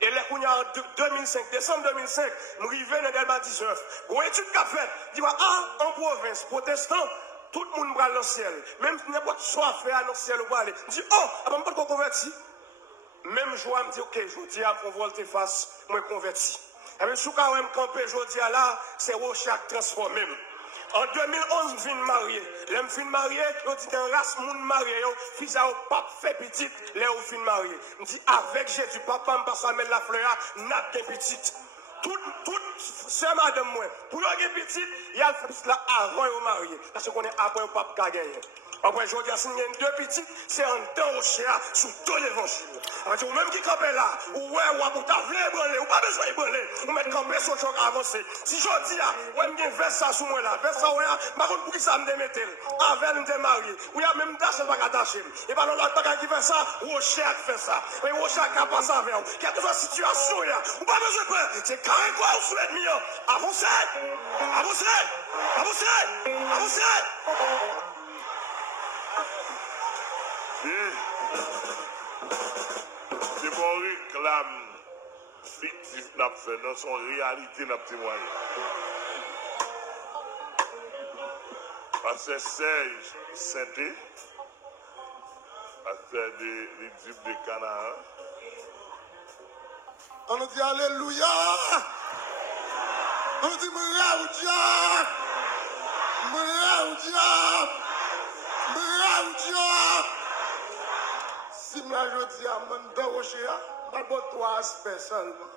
Et là, en 2005, décembre 2005, nous arrivons dans Delma 19. Une étude qu'a fait, dit en province, protestant, tout le monde va dans le ciel. Même si n'importe quoi faire dans le ciel, on va aller. Je dis, oh, je ne peux pas convertir. Même jour, je me dis, ok, je dis, pour volte face, je converti. Et bien, si je me camper, je dis, là, c'est Rocher qui transformé. En 2011, je viens marié. Là, je viens marié, je dis qu'un race monde marié, fils à pape fait petit, là, je viens marié. Je dis, avec Jésus, papa, je passe à mettre la fleur, n'a pas petite. Tout, c'est madame, moi. Pour le petit, il y a le fait là avant de marier. Parce qu'on est après le pape qui a gagné. Après, je dis, si il y a deux petites, c'est un temps au chien sous tout l'évangile. Alors, vous même qui campez là, ou ouais, ou vous t'avez brûlé, ou pas besoin de brûler, ou mettre campé sur le choc avancé. Si je dis, ouais, je vais ça sous moi là, vers ça, ouais, par contre, pour qui ça me démette, avec me marié, ou il y a même d'acheter, pas attaché. Et par l'autre bagage qui fait ça, ou au chien qui fait ça. Mais au chien qui a passé avec vous. Quelle que soit la situation, ou pas besoin de peur. C'est carré quoi, vous souhaitez mieux. Avancez, avancez, avancez, avancez. C'est mon réclame fictif n'a fait dans son réalité n'a témoigné. Parce que Serge Sainté, pasteur de l'équipe de Canaan. On nous dit Alléluia. On nous dit bravo Dieu. Bravo Dieu. Bravo Dieu. Si je dis à mon Rocher, je vais trois aspects seulement.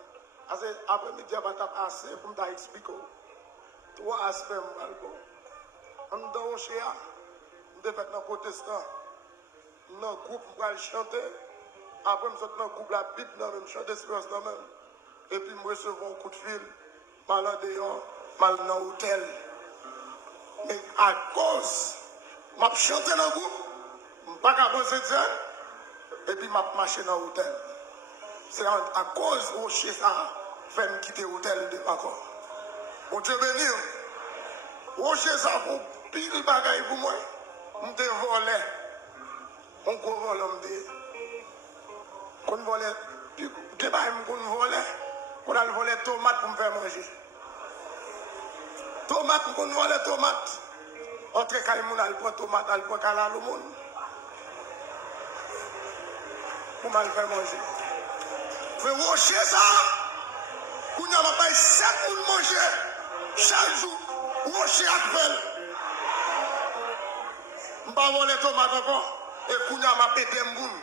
Après-midi, je vais assez pour m'expliquer. Trois aspects. Mon Rocher, je vais faire un protestant. Dans le groupe, je vais chanter. Après, je vais dans le groupe, la Bible, je vais chanter Espérance. Et puis, je recevoir un coup de fil. Mal en dehors, mal dans l'hôtel. Mais à cause, je vais chanter dans le groupe. Je ne vais pas poser Dieu. Et puis, je marché dans l'hôtel. C'est à cause de Rocher ça fait me quitter l'hôtel de Pacor. Mon Dieu béni. Rocher ça pour pile bagaille pour moi. Je te volé. On go volé. On volé. On volé. On a volé tomate pour me faire manger. Tomate, on volé tomate. Entre Kaimoun, elle prend tomate, elle prend Kala le monde. Pour mal faire manger. Mais Rocher ça, on n'a pas 7 pour manger chaque jour. Rocher appelle. Je ne vais pas voler tomate encore. Et qu'on a ma pété mboum.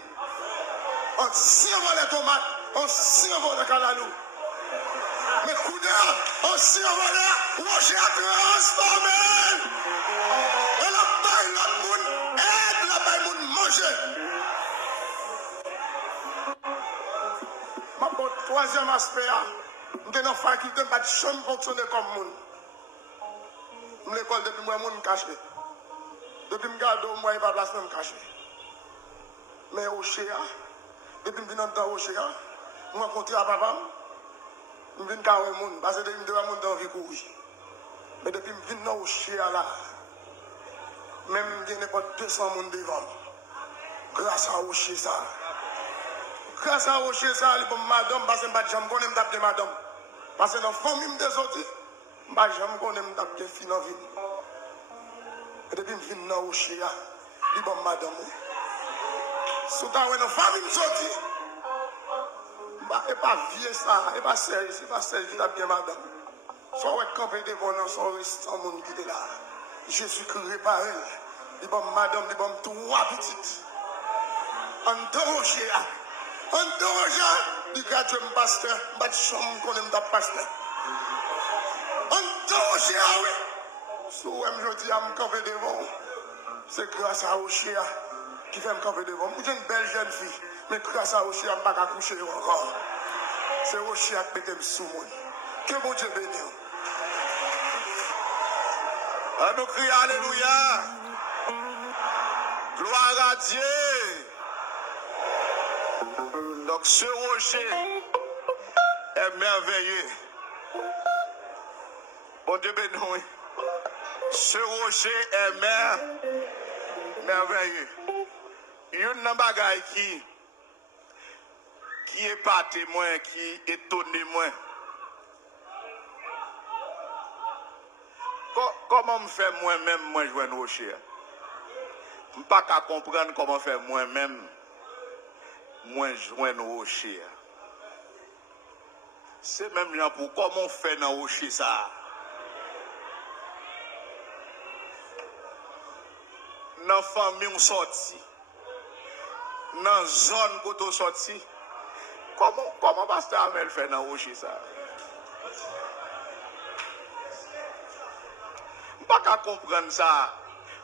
On survole les tomates, on survole les canalou. Mais coup d'heure, on survole, Rocher a transformé. Et la paille, l'autre monde, aide la paille, monde manger. Ma bonne troisième aspect, je suis dans la faculté, je ne jamais fonctionner comme monde. Je suis l'école depuis moi, je suis caché. Depuis que je garde, moi, je ne suis pas place, je suis caché. Mais au Chéa, depuis que je viens dans le Chéa, je rencontre à papa, je viens dans le monde, parce que je viens dans le vie courir. Mais depuis que je viens dans le Chéa là, même je n'ai pas 200 personnes devant. Grâce à Rocher ça. Grâce à Rocher ça, je madame, parce que je ne connais pas madame. Parce que dans la famille des autres, je ne connais pas de filles dans la vie. Et depuis que je viens dans Rocher, je dis madame. Si vous avez une famille qui sortit, ce n'est pas vieux ça, ce n'est pas sérieux, ce n'est pas sérieux, il a bien madame. Soit vous êtes campé devant nous, soit vous êtes sans monde qui est là. Jésus-Christ réparé, il va madame, il va trois petites. En dehors, il gradué mon pasteur, je suis chambre qu'on aime pasteur. En dehors, oui. Si vous aimez aujourd'hui à me camper devant, c'est grâce à Rocher qui fait me camper devant. Je suis une belle jeune fille, mais grâce à Rocher, je ne peux pas coucher encore. C'est Rocher qui met me sous moi. Que bon Dieu bénisse. À nous crier Alléluia. Gloire à Dieu. Donc ce rocher est merveilleux. Bon Dieu béni. Ce rocher est merveilleux. Il y a un bagage qui est pas témoin, qui étonne moi. Comment me fait moi-même, moi jouer un rocher? Je ne peux pas comprendre comment faire moi-même, moi jouer un rocher. C'est même là pour comment on fait un rocher ça. Dans la famille, on sortit. Dans la zone où on sortit. Comment pasteur Amel fait un rocher ça? Je ne peux pas comprendre ça.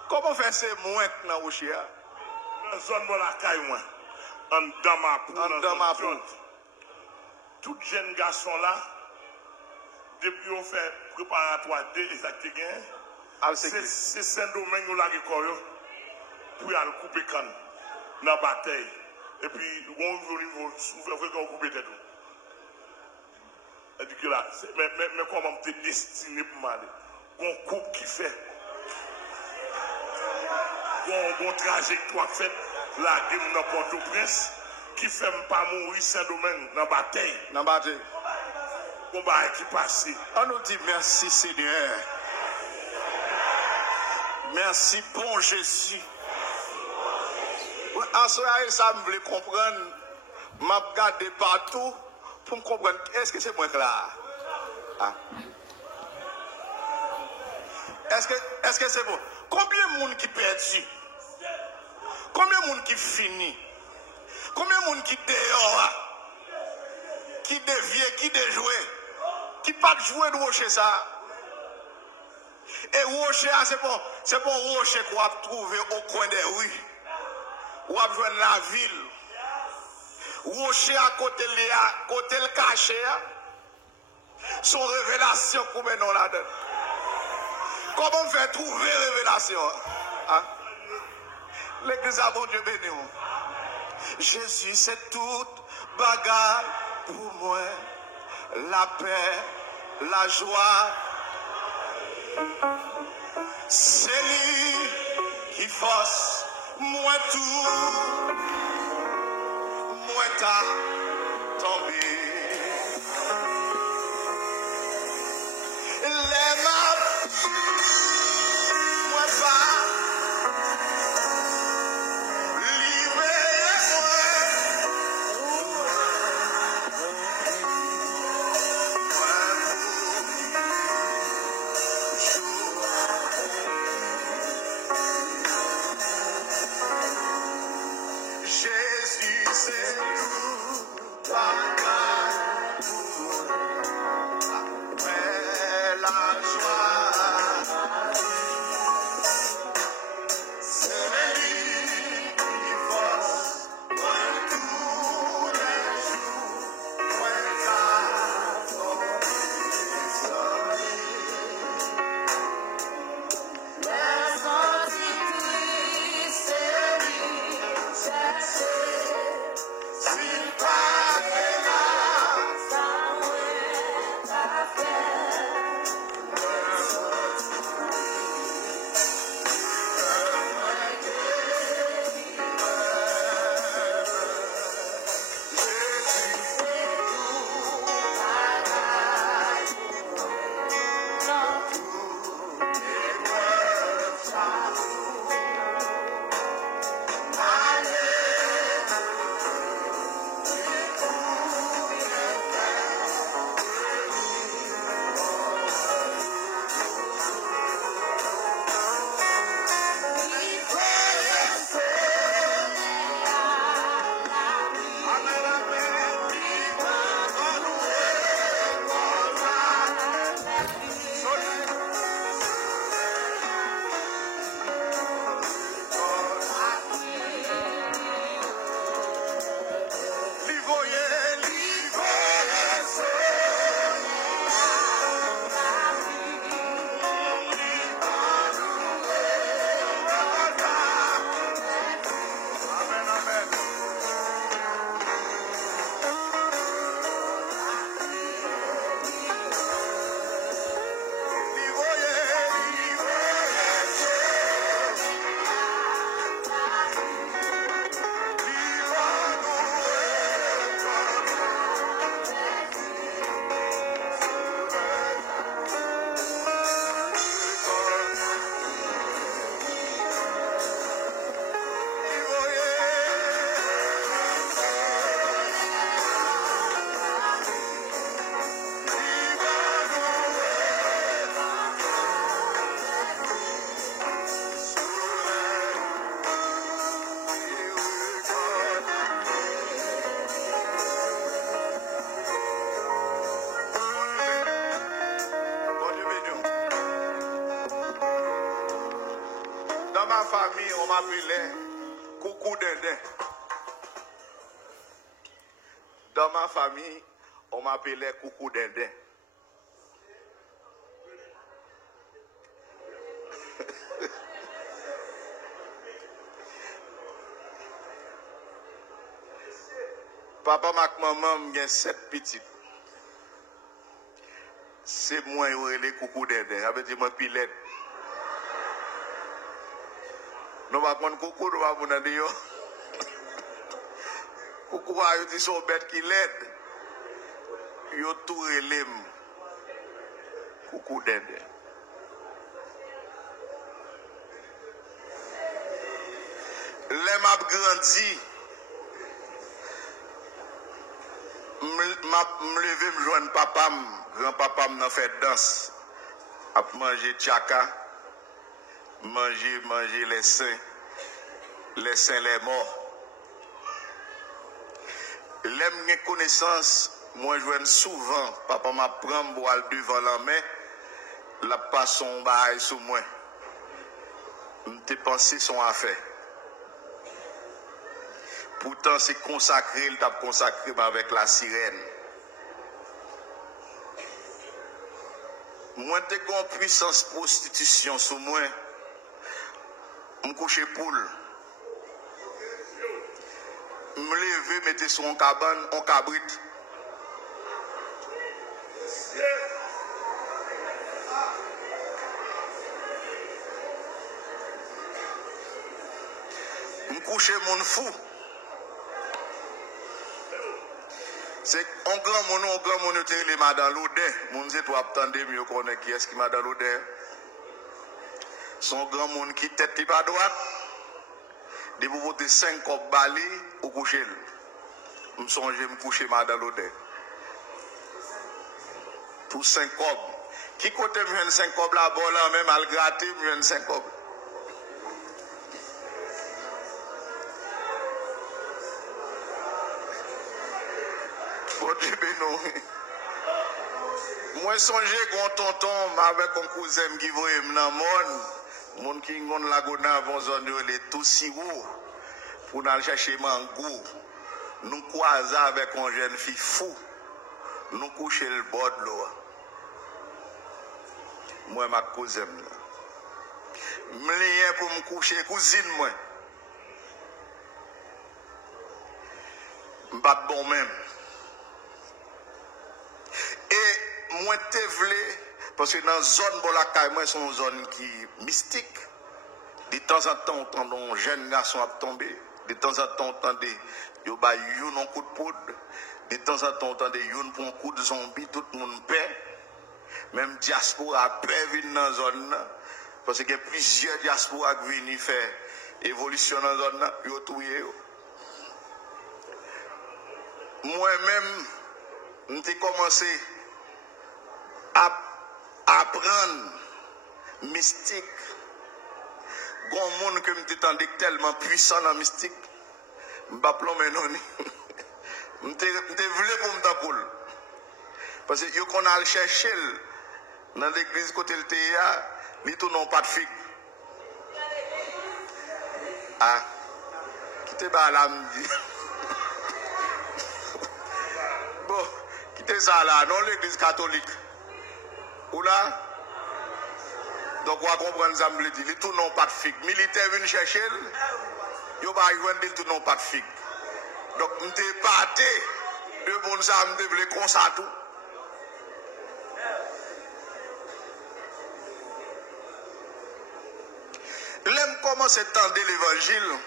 Comment faire ces moins dans le rocher? Dans la zone de la caille, moi. Dans ma peau. Tout jeune garçon là, depuis qu'on fait préparatoire c'est Saint-Domingue où la récolte pour aller couper canne dans la bataille. Et puis, on va souffrir qu'on coupe tête. Et puis là, mais comment tu es destiné pour m'aller? On coupe qui fait. Bon trajectoire fait la game dans Port-au-Prince qui fait pas mourir Saint-Domingue dans la bataille. Dans la bataille. Combat qui passe. On nous dit merci Seigneur. Merci bon Jésus. En soirée, ça me voulait comprendre. M'a regardé partout pour me comprendre. Est-ce que c'est moi là? Ah. Est-ce que c'est bon? Combien de monde qui perdu? Combien de monde qui fini? Combien de monde qui dehors? Qui dévie, qui déjoué? Qui pas jouer de rocher ça? Et rocher, c'est bon rocher qu'on va trouver au coin des rues. Ou à jouer la ville. Rocher à côté le caché. Son révélation pour maintenant là-dedans. Comment faire trouver révélation? Hein? L'église a bon Dieu béni. Jésus, c'est toute bagarre pour moi. La paix, la joie. C'est lui qui force moi tout. Moi t'as tombé. Les maps, moi pas. Jésus, c'est tout. m'appelait Coucou Dindin. Dans ma famille, on m'appelait Coucou Dindin. Papa et maman, j'ai 7 petites. C'est moi qui ai les Coucou Dindin. Ça veut dire moi pilette. Nous ne pouvons pas coucou, nous ne pouvons pas dire. Coucou, ils disent son bête qui l'aide. Ils ont tout relève. Coucou Dindin. Les m'a grandi. Me lever, me joindre papa, grand-papa m'a fait danse. A manger tchaka, manger les seins, les morts. L'aime mes connaissances, moi je vois souvent, papa m'a prend boire devant la main, la passe son bail sous moi. M'te pensé son affaire. Pourtant, c'est consacré, il t'a consacré avec la sirène. Moi, t'es en puissance prostitution sur moi. Je couche poule. Je me lever, mettre sur un cabane, en cabrit. Je couche mon fou. C'est un grand monde qui m'a dans l'odeur. Mon Dieu, tu attendre mieux qu'on est qui est-ce qui m'a dans l'odeur. Son grand monde qui tête pas droite. De vous voter 5 copes balais au coucher. Je me songe me coucher dans l'odeur. Pour 5 copes. Qui côté me 5 copes là-bas là, même à le gratter, me 5 copes. Moi, songe qu'on tonton avec un cousin qui voit dans le monde qui ont la gona avant zone les tout si haut pour aller chercher mango. Nous croisons avec une jeune fille fou. Nous coucher le bord de l'eau. Moi, ma cousin. Je pour me coucher, cousine, moi. Je ne pas bon même. Et moi, je voulais, parce que dans la zone Bolakay, moi, c'est une zone qui est mystique. De temps en temps, on entend un jeune garçon à tomber. De temps en temps, on entend des youn en coup de poudre. De temps en temps, on entend des youn pour un coup de zombie. Tout le monde paie. Même diaspora a paix dans la zone. Parce qu'il y a plusieurs diasporas qui viennent faire évolution dans la zone. Ils ont tout. Moi-même, j'ai commencé à apprendre mystique. Il y a un monde que je me tellement puissant dans la mystique. Je ne sais pas non. Je voulais pour me taper. Parce que yo qu'on a le chercher dans l'église côté le théâtre, ni tout non pas de figue. Ah, quittez pas là, me dit. Bon, quittez ça là, non l'église catholique. Ou là? Donc, on va comprendre ça, me dit, tout non pas de figue. Militaire viennent chercher, yo va y tout non pas de figue. Donc, je suis parti de bon ça, je voulais comme ça tout. L'aime commence à tendre l'évangile.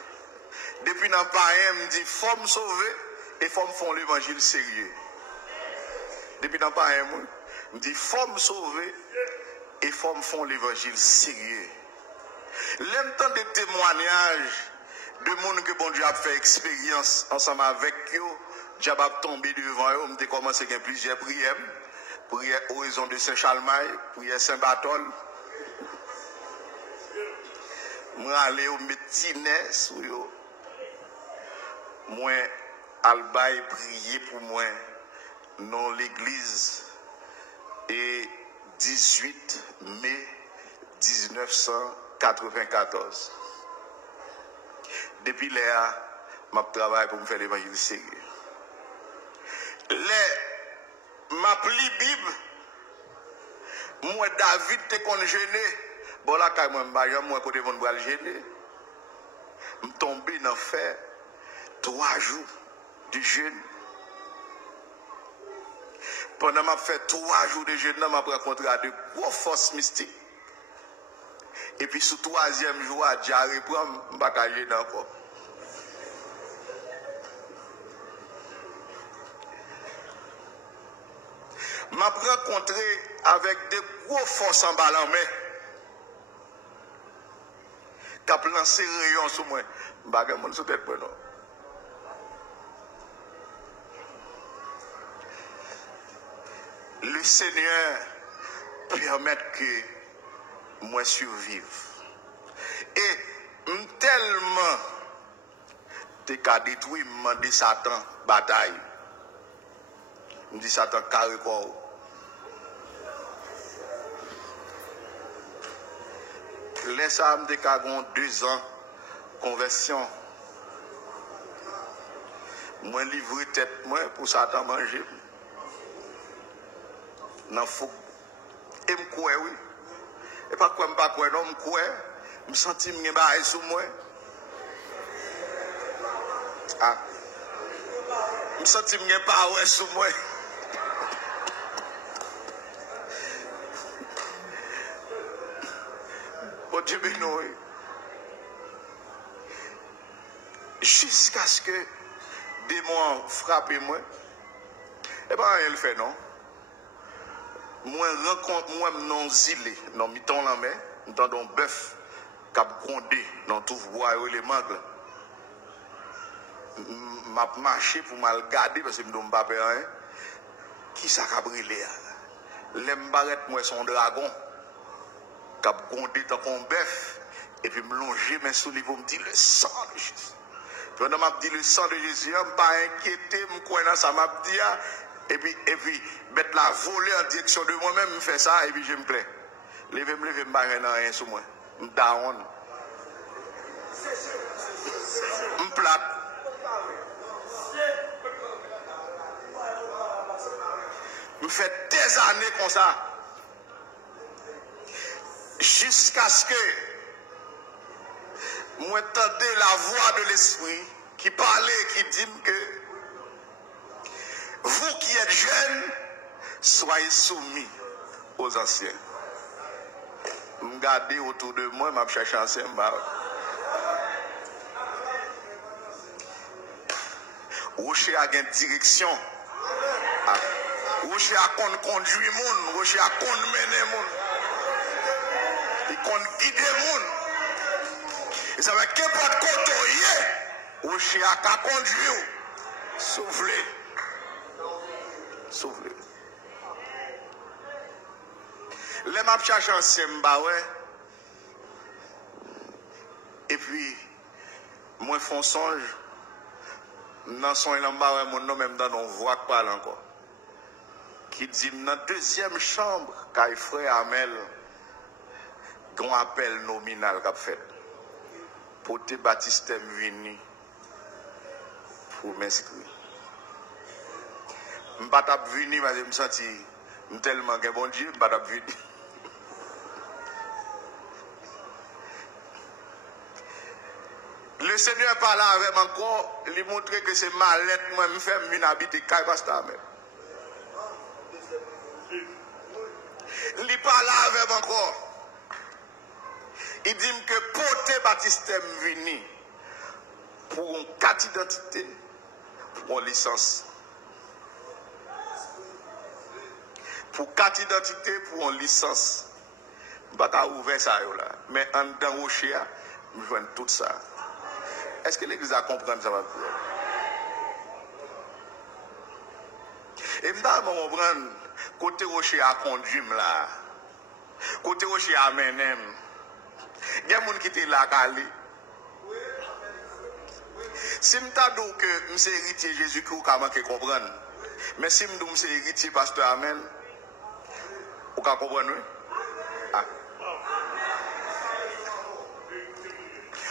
Depuis dans Paris, me dit, faut me sauver et faut me faire l'évangile sérieux. Depuis dans Paris, me dit, faut me sauver et faut me faire l'évangile sérieux. L'aime tant des témoignages de monde que bon Dieu a fait expérience ensemble avec eux, Dieu a tombé devant eux, on a commencé à plusieurs prières. Prière Horizon de Saint-Charlemagne, prière Saint-Barthol. Je suis allé au médecin sur eux. Moi, Albaï prier pour moi dans l'église. Et 18 mai 1994. depuis là, je travaille pour me faire l'évangile sérieux. Ma pli Bible, moi David te kon gêné. Bon là quand moi côté mon bras gêné. Me tomber dans fer 3 jours de jeûne. Pendant m'a fait 3 jours de jeûne, m'a rencontré de gros forces mystiques. Et puis sur 3e jour, j'ai reprendre m'a pas jeûner encore. M'a rencontré avec des gros forces en bas en main. Cap lancé rayon sur moi. Bagay mon sous tête non. Le Seigneur permet que moi survive. Et tellement t'es qu'à détruire de Satan bataille. Me dit Satan carré quoi. Laisse à me décagon 2 ans conversion. Moi livrer tête moi pour Satan manger. Nan fou. Et me quoi oui. Et pas quoi me pas quoi non me quoi. Me senti me bail sur moi. Ah. Me senti me pas ouais sur moi. Jusqu'à ce que démon frappe moi. Et pas rien le fait non. Moi rencontre moi non zilé, non miton la main, dans un bœuf cap grondé dans tout bois et les mangles. M'a marché pour mal garder parce que me donne pas peur hein. Qui ça cap brûler là. L'aime barrette moi son dragon. Cap grondé dans un bœuf et puis me longer mes sous niveau me dit le sang de Jésus. Pendant m'a dit le sang de Jésus, je pas inquiété, me quoi dans ça m'a dit et puis mettre la voler en direction de moi-même, me fait ça et puis je me plais. Lever me barrer dans rien sur moi. Me down. Me plate. Me fait des années comme ça. Jusqu'à ce que moi entendais la voix de l'esprit qui parlait, qui dit que vous qui êtes jeunes, soyez soumis aux anciens. Je regarde autour de moi, je cherche ancien. Rocher a une direction. Rocher a conduire les gens, Rocher a mener les gens. Il compte guider les gens. Et ça va qu'importe côté, Rocher a conduire. Soufflez. Soufflez. Les maps cherchent ensemble, et puis, moi, font songe, dans son élan, mon nom, même dans nos voix qui parle encore, qui dit, dans la 2e chambre, quand frère Amel, qu'on appelle nominal qu'a fait, pour te baptistème vini, pour m'inscrire. Je ne suis pas venu, mais je me sens tellement que bon Dieu, je ne suis pas venu. Le Seigneur parle avec moi encore, il montre que c'est ma lettre, moi, je fais venir habiter Kai Pastor. Il parle avec moi encore. Il dit que porter baptistème vini pour une carte d'identité, pour une licence. Pour carte d'identité, pour une licence. Je ne vais pas ouvrir ça là. Mais en dedans rocher, je vois tout ça. Est-ce que l'église a compris ça va dire? Et je vais comprendre côté rocher a conduit là. Côté rocher a mené. Il y a des gens qui étaient là calé. Si je dis que je suis héritier Jésus-Christ, comment comprendre? Mais si je dis que je suis héritier pasteur Amel, vous comprenez? Ah.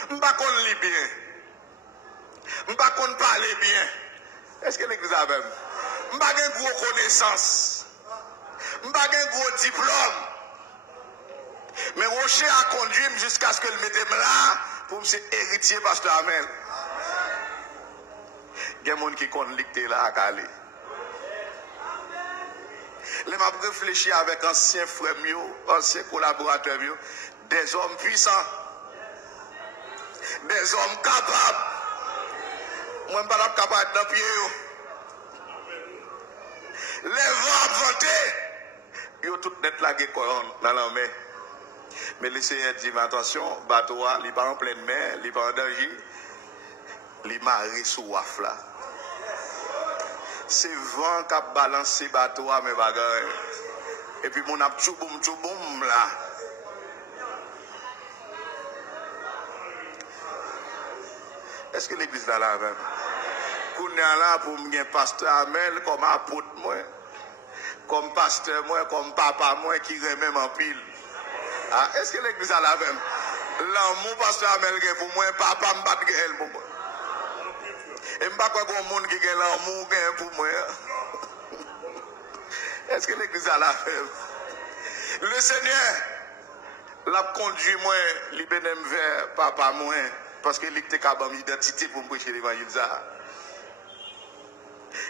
Je ne sais pas bien. Je ne pas parler bien. Est-ce que l'église a même? Je n'ai pas de gros connaissances. Je n'ai pas de gros diplôme. Mais Rocher a conduit jusqu'à ce que le mette là pour me héritier pasteur Amel. Il y a des gens qui conduisent là à Calais. Je m'a réfléchi avec anciens frères, anciens collaborateurs, des hommes puissants, des hommes capables. Moi, je ne suis pas capable de pied. Les vents vantés, ils ont tout net la guécoron dans la main. Mais le Seigneur dit, attention, bateau, il n'est pas en pleine mer, il n'est pas en danger. Il marre sous waf là. C'est vent qui a balancé bateau à mes bagages. Et puis mon ap tchouboum là. Est-ce que l'église là la même? Qu'on est là pour me pasteur Amel comme apôtre moi, comme pasteur moi, comme papa moi qui remet en pile. Ah, est-ce que l'église là la même? L'amour pasteur Amel pour moi, papa me bat gueule pour moi. Et je ne sais pas quoi qu'on monde qui a l'amour pour moi. Est-ce que l'église a la même? Le Seigneur l'a conduit moi, il vers papa moi, parce qu'il était capable d'identité pour me prêcher l'évangile.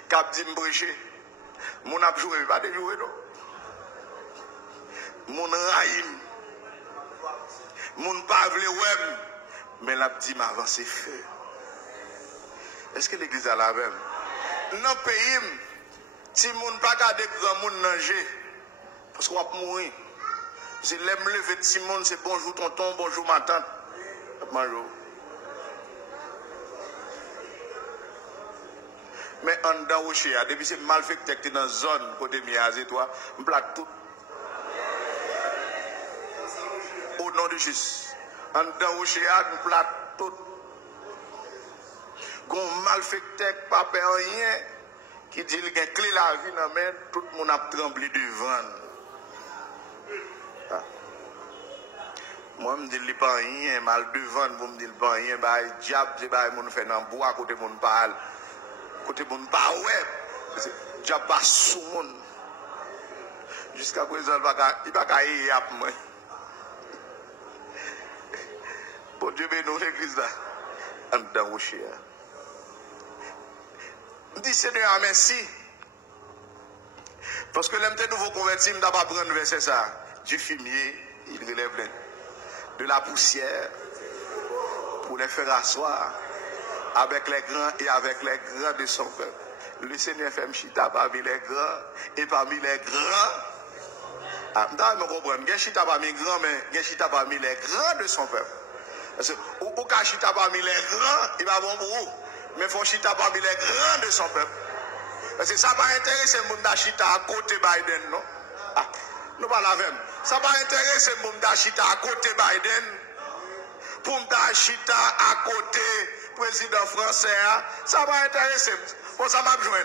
Cap dit me prêcher. Mon a joué, pas de jouer non. Mon raïm. Mon pas vle wem, mais l'a dit m'avancer feu. Est-ce que l'église a la même? Dans le pays, si on ne pas garder grand monde manger, parce qu'on va mourir. Si l'aime lever de Simon, c'est bonjour tonton, bonjour ma tante. Bonjour. Mais en dedans, depuis c'est mal fait que tu es dans une zone, côté miazé, toi, on plate tout. Au nom de Jésus. En dedans, on plate tout. Gon malfecteur pas rien qui dit qu'il y a clé la vie dans main, tout le monde a tremblé devant. Ah. Moi je dis pas rien mal devant, vous me dites pas rien, bah diable c'est bah mon fait dans bois côté mon parle. Côté mon pas ouais. Diable pas sous monde. Jusqu'à présent il va pas y a moi. Bon Dieu bénisse l'église là. En dedans au chien. Dis Seigneur, merci. Parce que l'homme de nouveau converti, je ne dois pas prendre verset ça. Du fumier, il relève de la poussière pour les faire asseoir avec les grands et avec les grands de son peuple. Le Seigneur fait chita parmi les grands et parmi les grands. Ah, je ne comprends pas. Il y a chita parmi les grands, mais il y a chita parmi les grands de son peuple. Parce que, ou chita parmi les grands, il va bon pour vous. Mais il faut chita parmi les grands de son peuple. Parce que ça va intéresser le monde chita à côté Biden, non? Ah, nous pas la même. Ça va intéresser le monde chita à côté Biden. Pour me chita à côté président français, ça va intéresser. Pour ça m'a besoin.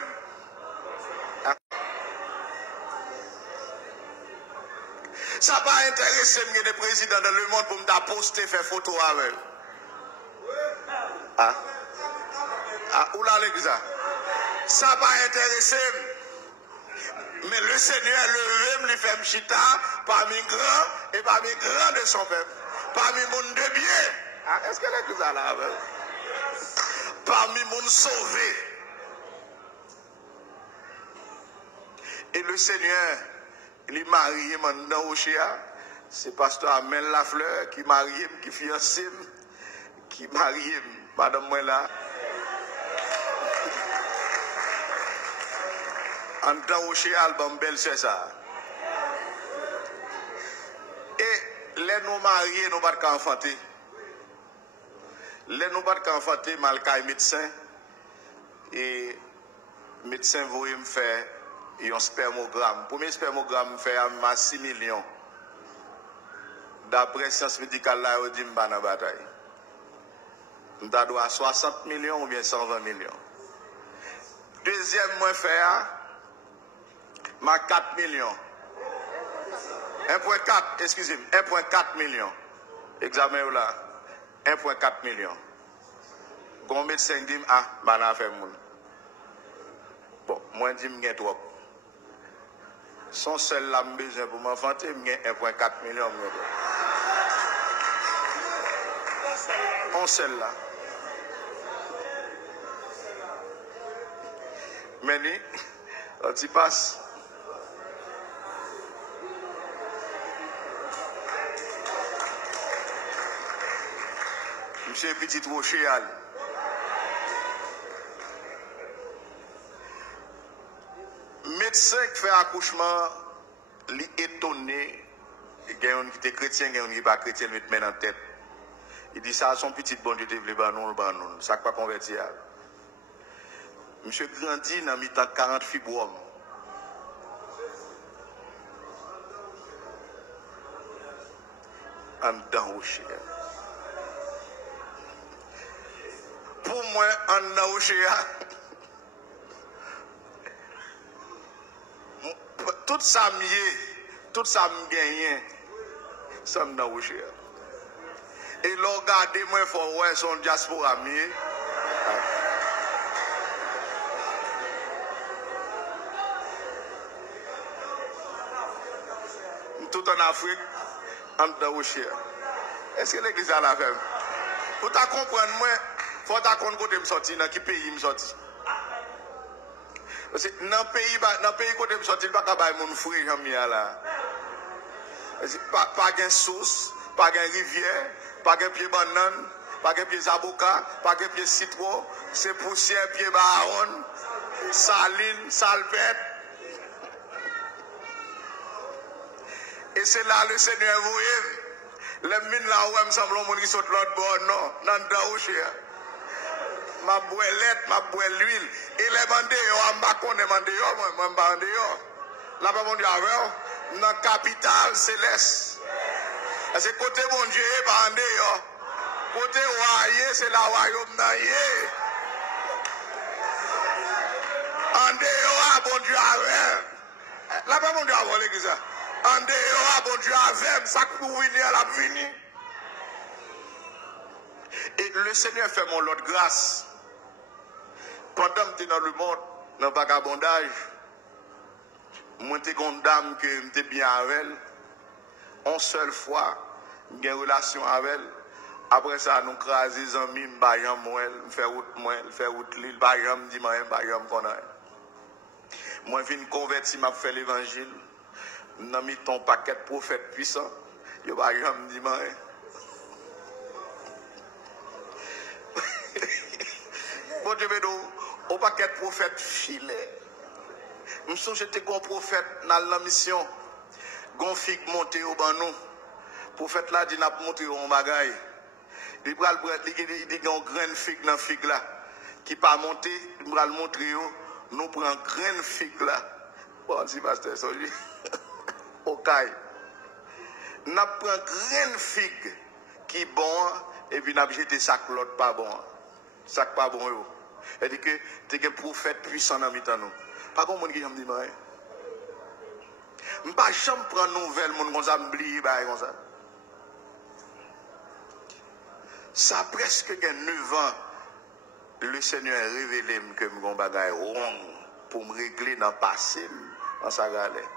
Ça va intéresser le président dans le monde pour me poster, faire photo avec. Ah. Ah, où là l'église? Ça va intéresser. Mais le Seigneur le fait chita parmi grands et parmi grands de son peuple. Parmi monde de bien. Ah, est-ce que l'église a là? Parmi monde sauvé. Et le Seigneur, il est marié maintenant au Chia. C'est pasteur Amel Lafleur qui marie, qui fiancé, qui marie, madame moi là. En tant que chez album belle c'est ça. Et les nous mariés nous pas qu'enfanter. Les nous pas qu'enfanter malgré médecin et médecin voulait me faire un spermogramme. Premier spermogramme fait à 6 millions. D'après science médicale là on dit me dans bataille. On doit 60 millions ou bien 120 millions. Deuxième moi faire ma 4 millions. 1.4, excusez-moi, 1.4 millions. Examen là, 1.4 millions. Gon médecin dit ah, bana fait moun. Bon, moi dis m'gen trop. Son seul là besoin pour m'enfanter, m'gen 1.4 million m'gen. On seul là. Mais ni on t'y passe. Monsieur Petit Rocher, médecin qui fait accouchement, il est étonné. Il y a un qui est chrétien, il y a un qui n'est pas chrétien, il met en tête. Il dit ça, son petit bon Dieu devait le non, ça ne pas converti. Monsieur grandit dans mi-temps 40 fibromes. En dedans Rocher. Pour moi, en dedans Rocher, tout ça me gagne, ça me dans Rocher. Et là, regardez-moi, il faut voir son diaspora mieux. Tout en Afrique, en dedans Rocher. Est-ce que l'église a la fait? Pour ta comprendre, moi, il faut ta comprendre côté me sorti, dans quel pays me sorti. Parce que dans le pays côté me sorti, il n'y a pas de mon frère, j'aime là. Pas de source, pas de rivière, pas de pied banane, pas de pied avocat, pas de pied citron, c'est poussière, pied baron, saline, salpette. Et c'est là le Seigneur vous voyez. Les mines là où il me semble que qui sont l'autre bord, non, dans le Rocher. Ma boîte, ma boîte l'huile. Et les bandés, on m'a connu, moi, bandé. Là-bas, mon Dieu, dans la capitale céleste. C'est côté mon Dieu, bandé. Côté royaume, c'est la royaume naïe. En dehors, bon Dieu, avec. Là-bas, mon Dieu, avec l'église. En dehors, bon Dieu, avec. Ça pour venir, la fini. Et le Seigneur fait mon lot de grâce. Pendant que j'étais dans le monde, dans le vagabondage, moi, j'étais une dame que j'étais bien avec elle. Une seule fois, j'ai une relation avec elle. Après ça, nous crasons les amis, je fais route l'île, je dis, moi, je viens convertir, je fais l'évangile. Je mis ton paquet de prophètes puissants. Je dis, bon Dieu, au paquet de prophètes filés. Je me souviens que j'étais un prophète dans la mission. Gon figue monté au banou. Prophète là dit n'a pas montré un bagaille. Il va il dit une graine figue dans figue là qui pas monté, il va le montrer nous prend graine figue là. Bon si pasteur Soli. OK. N'a prend graine figue qui bon et puis n'a jeté sac l'autre pas bon. Sac pas bon yo. Elle dit que tu es un prophète puissant dans mi-temps nous. Pas comme monde qui me dit moi. Je ne pas jamais prendre nouvelle monde comme ça m'oublier comme ça. Ça presque 9 ans le Seigneur a révélé que je suis bagaille rond pour me régler dans le passé dans sa galère.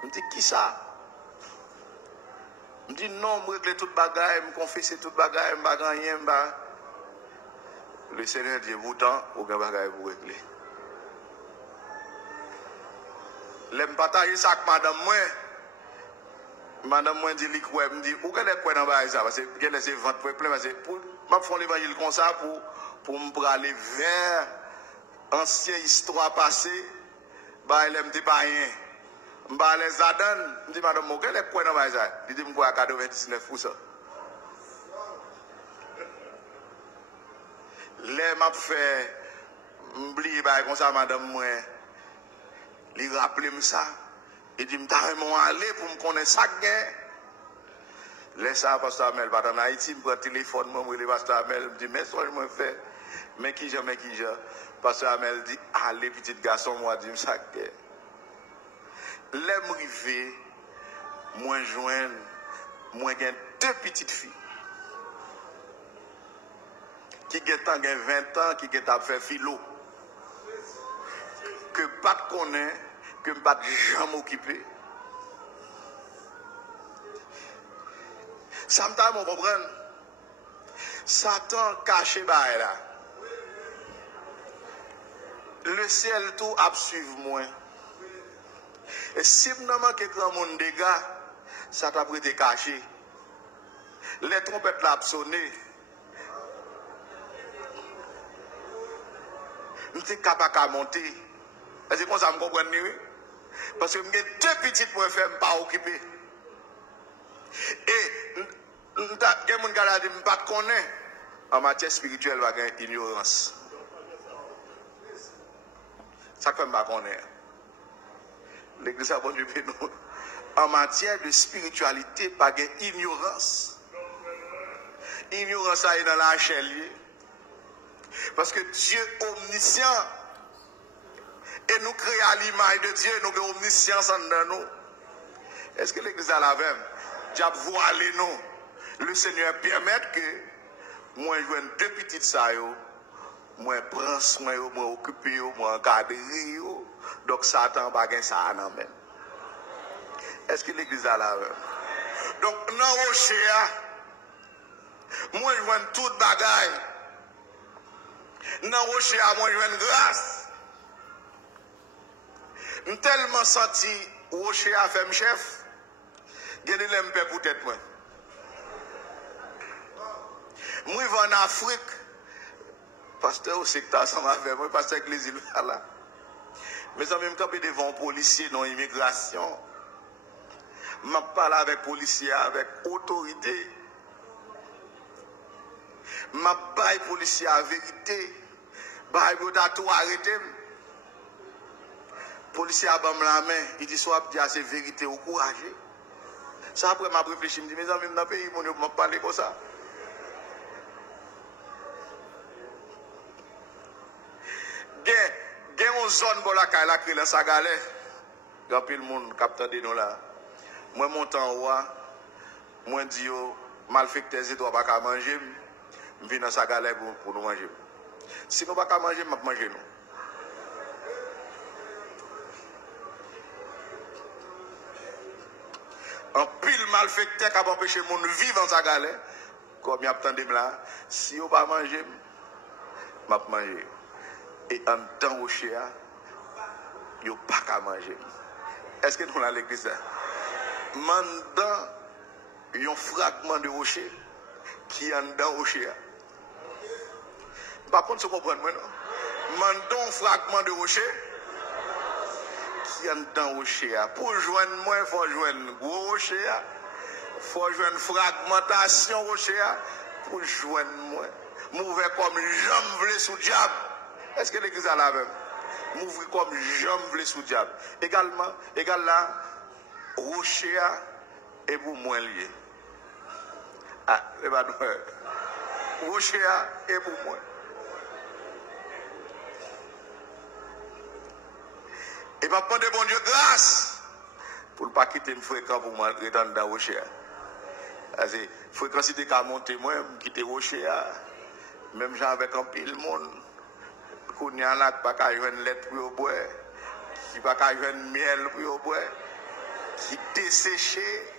Je me dis qui ça? Je me dis non, je régler toute bagaille, je confesser toute bagaille, je ne rien. Le Seigneur dit pourtant, aucun bagaille pour régler. Je me partage ça avec madame moi. Madame moi dit quoi me dit où qu'elle est quoi dans bagaille ça parce que qu'elle est ventre plein parce que pour m'a faire l'évangile comme ça pour me aller vers ancienne histoire passée, bah elle me dit pas rien. Bah les Adan, me dit madame moi qu'elle est quoi dans bagaille ça. Il dit me quoi 99%. Les m'a fait m'oublier comme ça madame moi. Il rappelle ça. Il dit, je vais aller pour me connaître ça. Laisse ça, Pasteur Amel, va en Haïti, je prends le téléphone, je dis, Pasteur Amel, je me dis, mais ça, je me fais. Mais qui je. Pasteur Amel dit, allez, petit garçon, moi, dis-moi ça. L'aime rivé, moi, moi, j'ai 2 petites filles qui a 20 ans, qui a fait philo. Que pas de connaître, que pas de jamais occupé. Ça me donne, vous comprenez? Satan caché là. Le ciel tout a suivre moi. Et si je n'ai pas grand monde dégâts, ça t'a été caché. Les trompettes l'ont sonné. Je suis capable de monter. C'est comme ça que je comprends. Parce que j'ai deux petites pour faire, je ne pas occupé. Et il y a des gens qui ne pas connaître en matière spirituelle, il y a une ignorance. Ça ne fait pas connaître. L'église a bon Dieu nous. En matière de spiritualité, pas de ignorance. Ignorance est dans la chaîne. Parce que Dieu est omniscient. Et nous créons à l'image de Dieu, nous avons omniscience en nous. Est-ce que l'église a la même? Diable voilé nous. Le Seigneur permet que moi je joigne deux petites sailles, moi prends soin, moi occuper, moi encadrer. Donc Satan va gagner ça en même. Est-ce que l'église a la même? Donc dans le rocher, moi je joigne toute bagaille. Dans le rocher, moi je joigne grâce. Je tellement senti rocher à faire chef, je ne l'aime pas pour tête moi. Moi, je vais en Afrique. Pasteur aussi que tu as ensemble avec moi, pasteur avec les îles là. Mais ça même camper devant un policier dans l'immigration. Je parle avec policier avec autorité. Je parle policier avec vérité. Je vais tout arrêter. Policier a bam la main, il dit soit dire c'est vérité ou courage. Ça après m'a réfléchi, me dit mes amis dans le pays, mon m'a parler comme ça. Gen une zone pour la caille la créé dans sa galère. Grand pile monde capteur de nous là. Moi monte en haut, moi dis yo malfecteur et toi pas ka manger, me vinn dans sa galère pour nous manger. Si nous pas ka manger, m'a manger nous. Un pile malfecteur qui a empêché le monde vivre dans sa galère, comme il y a tant de là, si on pas manger, m'a manger. Et en temps au chien, il n'y a pas qu'à manger. Est-ce que nous avons l'église là? Mandant un fragment de rocher qui est en dedans au chien. Par contre, vous comprenez, non? Mandant un fragment de rocher qui est en dedans au chien. Pour joindre moi, il faut joindre un gros rocher. Il faut joindre une fragmentation au chien. Pour joindre moi. M'ouvrir comme j'aime voulais sous diable. Est-ce que l'église a la même? M'ouvrir comme j'aime voulais sous diable. Également, là, rocher et pour moi lié. Ah, c'est pas nous. Rocher et pour moi. Et pas prendre bon Dieu grâce pour ne pas quitter me fréquent pour moi retourner dans rocher. C'est fréquence de qu'à monter moi quitter rocher. Même gens avec un pile monde. Qu'on y a là pas qu'à jouer une lettre pour boire, qui pas qu'à jouer une miel pour boire, qui desséché,